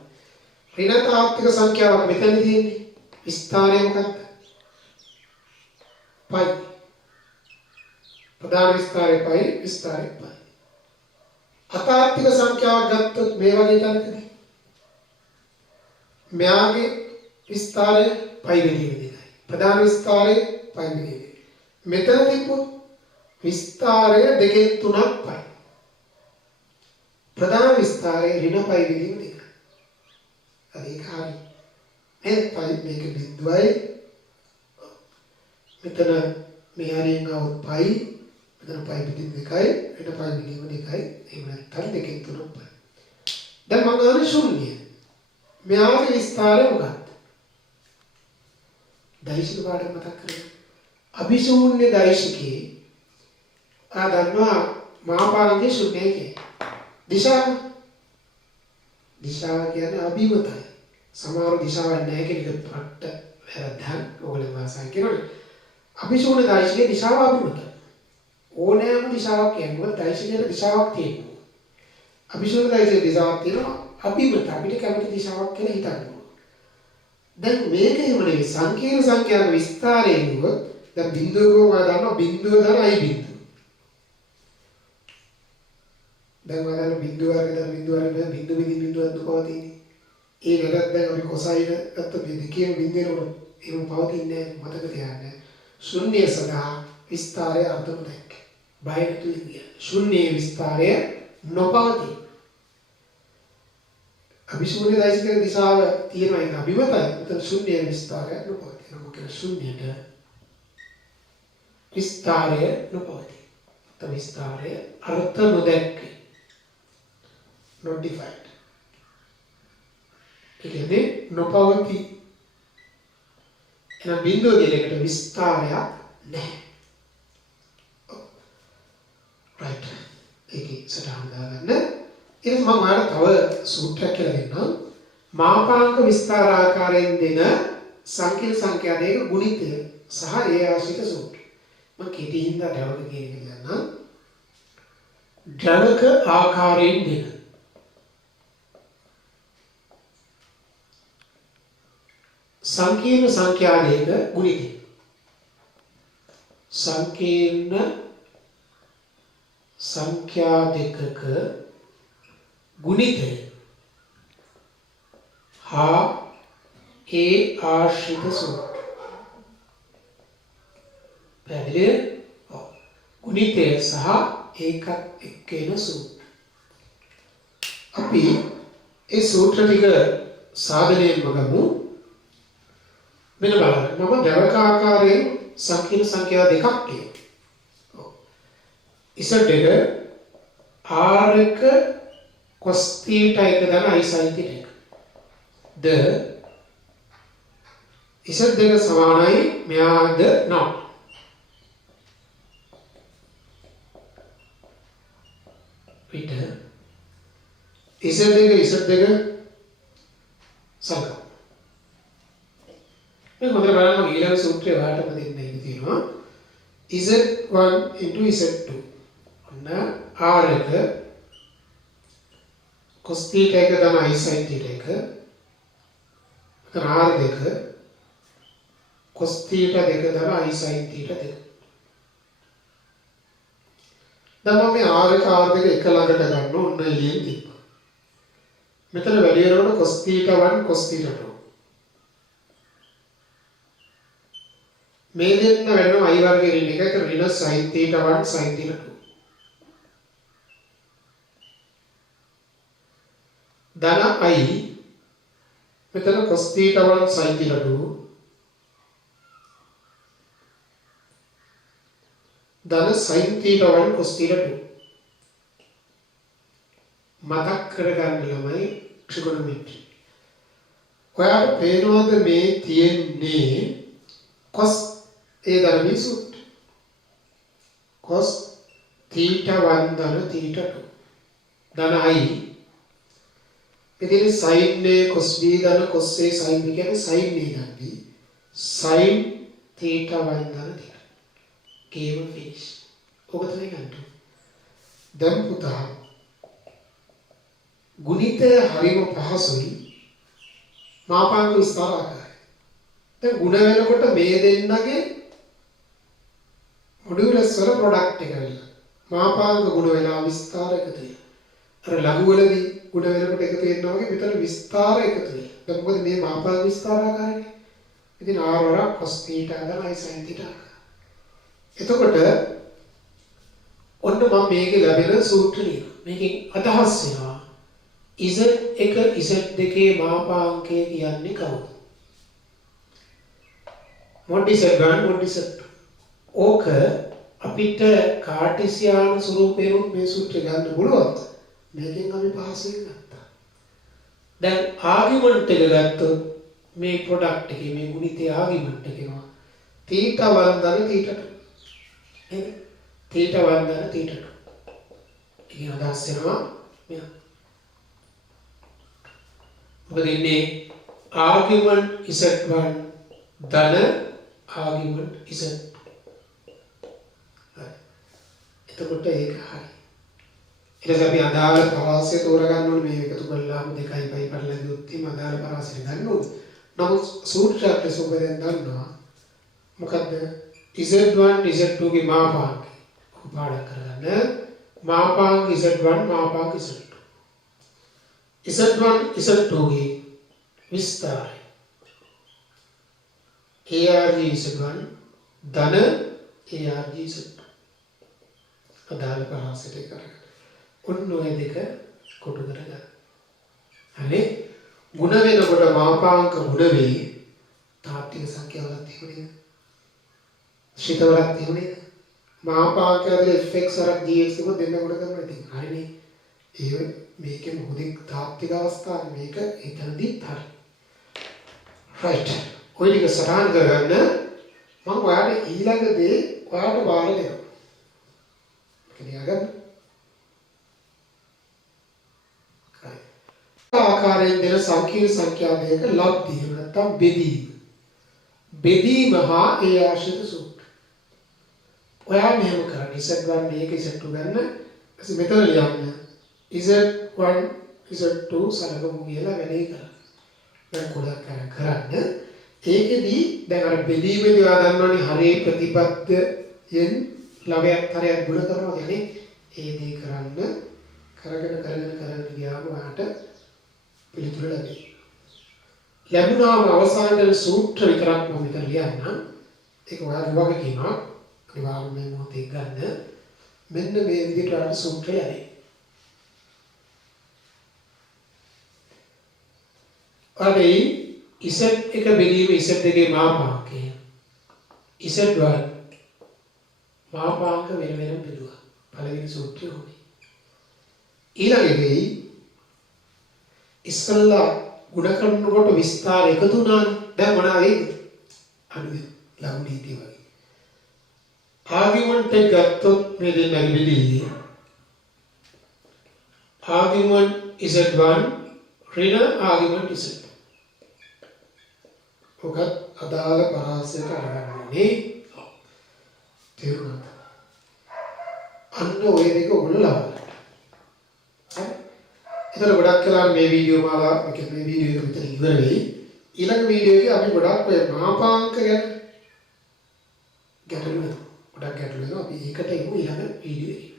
ඍණ තාත්වික සංඛ්‍යාවක් මෙතන තියෙන්නේ. විස්තරය මොකක්ද? පයි. ප්‍රධාන විස්තරය පයි, විස්තරය පයි. අතාත්වික සංඛ්‍යාවක් ගත්තොත් මේ වගේ තැනකදී මෙයාගේ විස්තරය පයි වෙලිය දෙකයි. ප්‍රධාන විස්තරය පයි වෙලිය. මෙතන තිබ්බොත් විස්තරය දෙකෙන් තුනක් පයි. ප්‍රධාන විස්තරය ඍණ පයි වෙලිය දෙකයි. හරි හරි. මේ පයි මේක බිඳුවයි. මෙතන මේ හරියෙන් આવුත් පයි. මෙතන පයි පිටින් දෙකයි. ඍණ පයි වෙලිය දෙකයි. එහෙම නැත්නම් දෙකෙන් තුනක් පයි. දැන් මම ගන්න ශුන්‍ය. මෙයාගේ විස්තරය මොකක්ද? දෛශික පාඩම මතක් කරගන්න. අභිශූන්‍ය දෛශිකේ ආදන්වා මාපාංගේ ශුන්‍යයි කියන්නේ. දිශාව කියන්නේ අභිමතයි. සමහර දිශාවක් නැහැ කියන එක පට්ට වැරද්දක්. ඕගොල්ලෝ වාසය කරනවා. අභිශූන්‍ය දෛශිකේ දිශාව අභිමතයි. ඕනෑම දිශාවක් කියන්නේ මොකද දෛශිකයේ දිශාවක් තියෙනවා. අභිශූන්‍ය දෛශිකේ දිශාවක් තියෙනවා. අභිමත අපිට කැමති දිශාවක් කියලා හිතන්න. දැන් මේක එහෙම නෙවෙයි සංකීර්ණ සංඛ්‍යාවේ විස්තරයෙන් නුවොත් දැන් බිඳුව ගෝවා ගන්නවා බිඳුව දාන අයි බිඳුව. දැන් වලන බිඳුව අරගෙන බිඳුවක් දුකවතිනේ. ඒ නේද දැන් අපි කොසයින අත්ත දෙකේම බිඳේනකොට එහෙම පවතින්නේ මතක තියාගන්න. ශුන්‍ය සදා විස්තරය අර්ථම දැක්ක. බයිට කියන්නේ ශුන්‍ය විස්තරය නොපවතී. අභිශූන්‍ය දෛශික දිශාව තියෙනවා ඒක අභිමතයි. උතන ශුන්‍ය විස්තරය නොපවතී. මොකද ශුන්‍යයට විස්තරය නොපවතී. උතන විස්තරය අර්ථ නොදැක්කේ. not defined. කියන්නේ නොපවතී. එන බිඳුව කියන එකට විස්තරයක් නැහැ. right. ඒකේ සටහන් දාගන්න. ඊට මම ඔයාලට තව සූත්‍රයක් කියලා දෙන්නම්. මාපාංක විස්තර ආකාරයෙන් දෙන සංකීර්ණ සංඛ්‍යා දෙක ගුණිතය සහ ඒ ආශ්‍රිත සූත්‍ර. මම කෙටිින්ද ද්‍රවක කියන එක කියන්නම්. ද්‍රවක ආකාරයෙන් දෙන සංකීර්ණ සංඛ්‍යා දෙක ගුණිතය. සංකීර්ණ සංඛ්‍යා දෙකක ගුණිතය හා ඒ ආශ්‍රිත සූත්‍ර. පැහැදිලිද? ගුණිතය සහ ඒකත් එක්ක එන සූත්‍ර. අපි ඒ සූත්‍ර ටික සාධනයෙන්ම ගමු. මෙන්න බලන්න. මම ද්‍රවක ආකාරයෙන් සංකීර්ණ සංඛ්‍යා දෙකක් කියනවා. ඉසඩ් එක r එක cos theta එක දාන i sin theta එක. ද ඉසඩ් දෙක සමානයි මෙයාද not. පිට ඉසඩ් දෙක සලකමු. මේ හොඳට බලන්න ඊළඟ සූත්‍රය ඔයාලටම දෙන්න ඉන්න තියෙනවා. z1 z2 ඔන්න r එක cos theta එක තමයි i sin theta එක. r දෙක cos theta දෙක තමයි i sin theta දෙක. දැන් මම මේ r එක r දෙක එක ළඟට ගන්න ඕන එළියෙන් තිබ්බා. මෙතන වැඩි වෙනකොට cos theta 1 cos theta 2 මේ දෙන්න වෙනවා i වර්ගයේ ඍණ එක. ඒක ඍණ sin theta 1 sin theta 2. ධන i මෙතන cos theta 1 sin theta 2 ධන sin theta 1 cos theta 2. මතක් කරගන්න ළමයි ට්‍රිගොනොමෙට්‍රි. ඔයාලට පේනවද මේ තියෙන්නේ cos ඒ ධර්මයේ සූත්‍ර. cos theta 1 ධන theta 2 ධන i ඉතින් sin a cos b ධන cos a sin b කියන්නේ sin a ගන්නදී sin theta 1 ධන theta game finish ඔක තමයි ගන්න. දැන් පුතා ගුණිතය හරිම පහසුයි මාපාංක විස්තර ආකාරය. දැන් ಗುಣ වෙනකොට මේ දෙන්නගේ මොඩියුලස් වල ප්‍රොඩක්ට් එක වෙනවා. මාපාංක ಗುಣ වෙලා විස්තර එකතු වෙනවා. අර ලඝු වලදී ಗುಣ වෙනකොට එකතු වෙනවා වගේ මෙතන විස්තර එකතු වෙනවා. දැන් මොකද මේ මාපාංක විස්තර ආකාරයනේ. ඉතින් r වර cos theta ගන්න sin theta. එතකොට ඔන්න මම මේකේ ලැබෙන සූත්‍ර ලියනවා. මේකෙන් අදහස් වෙනවා z එක z දෙකේ මාපාංකය කියන්නේ කවුද? mod z1 mod z2. ඕක අපිට කාටීසියානු ස්වරූපයෙන් මේ සූත්‍රය ගන්න පුළුවන්ද? මේකෙන් අපි පහසුවෙන් ගත්තා. දැන් ආගියුමන්ට් එක ගත්තොත් මේ ප්‍රොඩක්ට් එකේ මේ ගුණිතයේ ආගියුමන්ට් එක එනවා theta 1 ධන theta 2. එහෙනම් theta 1 ධන theta 2. ඒකේ අදහස් වෙනවා මෙයා. මොකද ඉන්නේ ආගියුමන්ට් z1 ධන ආගියුමන්ට් z2. එතකොට ඒක හරි. ඊට පස්සේ අපි අදාළ පරාසය තෝරගන්න ඕනේ මේ එකතු කරලාම 2යි පයි පරිලෙන් දුත්තිම අදාළ පරාසය ගන්න ඕනේ. නමුත් සූත්‍රයක් ලෙස ඔබ දැන් දන්නවා මොකද්ද? z1 z2 ගේ මාපාංක. ඔබ පාඩම් කරගන්න. මාපාංක z1 මාපාංක z2. z1 z2 ගේ විස්තරය. arg z1 ධන arg z2. අදාළ පරාසයට කරගන්න. ඔන්න ඔය දෙක කොටු කරගන්න. හරි? ಗುಣ වෙනකොට මාපාංක ගුණ වෙයි. තාත්වික සංඛ්‍යාවලක් තියෙන්නේ. ශ්‍රිතවලක් තියෙන්නේ. මාපාංක ඇතුලේ fx අරක් gx එක දෙන්න කොට කරනවා ඉතින්. හරිනේ. ඒ මේකේ මොහොතේ තාත්වික අවස්ථාව මේක එතනදී හරි. right. ඔය ටික සටහන් කරගන්න මම ඔයාලට ඊළඟ දේ ඔයාලට බාර දෙනවා. කෙනියගන්න. ආකාරයෙන් දෙන සංකීර්ණ සංඛ්‍යා දෙක ලබ්ධිය නැත්නම් බෙදීම. බෙදීම හා ඒ ආශ්‍රිත සූත්‍ර. ඔයා මෙහෙම කරන්න z1 මේක z2 ගන්න. ඊට මෙතන ලියන්න. z1 z2 සලකමු කියලා වැඩේ කරන්න. දැන් ගොඩක් කරන්න. ඒකෙදි දැන් අර බෙදීමේදී ඔයා දන්නවනේ හරේ ප්‍රතිපත්තියෙන් ලවයක් හරයක් ගුණ කරනවා කියන්නේ ඒ දේ කරන්න කරගෙන ගියාම ඔයාට පිළිතුර ලැබෙයි. ලැබුණාම අවසානයේ සූත්‍ර විතරක් මම මෙතන ලියන්නම්. ඒක ඔයාලා වගේ කියනවා. අනිවාර්යයෙන් මේ මොහොතේ ගන්න. මෙන්න මේ විදිහට ඔයාලට සූත්‍රය යන්නේ. අපි z එක බෙදීම z දෙකේ මාපාංකය. z1 මාපාංක වෙන වෙනම බෙදුවා. පළවෙනි සූත්‍රය උනේ. ඊළඟේ ඉස්සල්ලා ගුණ කරනකොට විස්තර එකතු වුණානේ. දැන් මොනවා වෙයිද? අනිත් ලඝු නීතිය වගේ. ආගියුමන්ට් එක ගත්තොත් මේ දෙන්නගේ බෙදීදී ආගියුමන්ට් z1 ඍණ ආගියුමන්ට් z2. ඔක අදාළ පරාසයට අරගන්නේ. තේරුණාද? අන්න ඔය දෙක ඔයගොල්ලෝ ලබන්න. හරි? ඒතර ගොඩක් කලා මේ වීඩියෝ මාලා මේ වීඩියෝ එක විතර ඉවර වෙයි. ඊළඟ වීඩියෝ එකේ අපි ගොඩක් ඔය මාපාංක ගැන ගැටලු ගොඩක් ගැටලු වෙනවා. අපි ඒකට එමු ඊළඟ වීඩියෝ එකේ.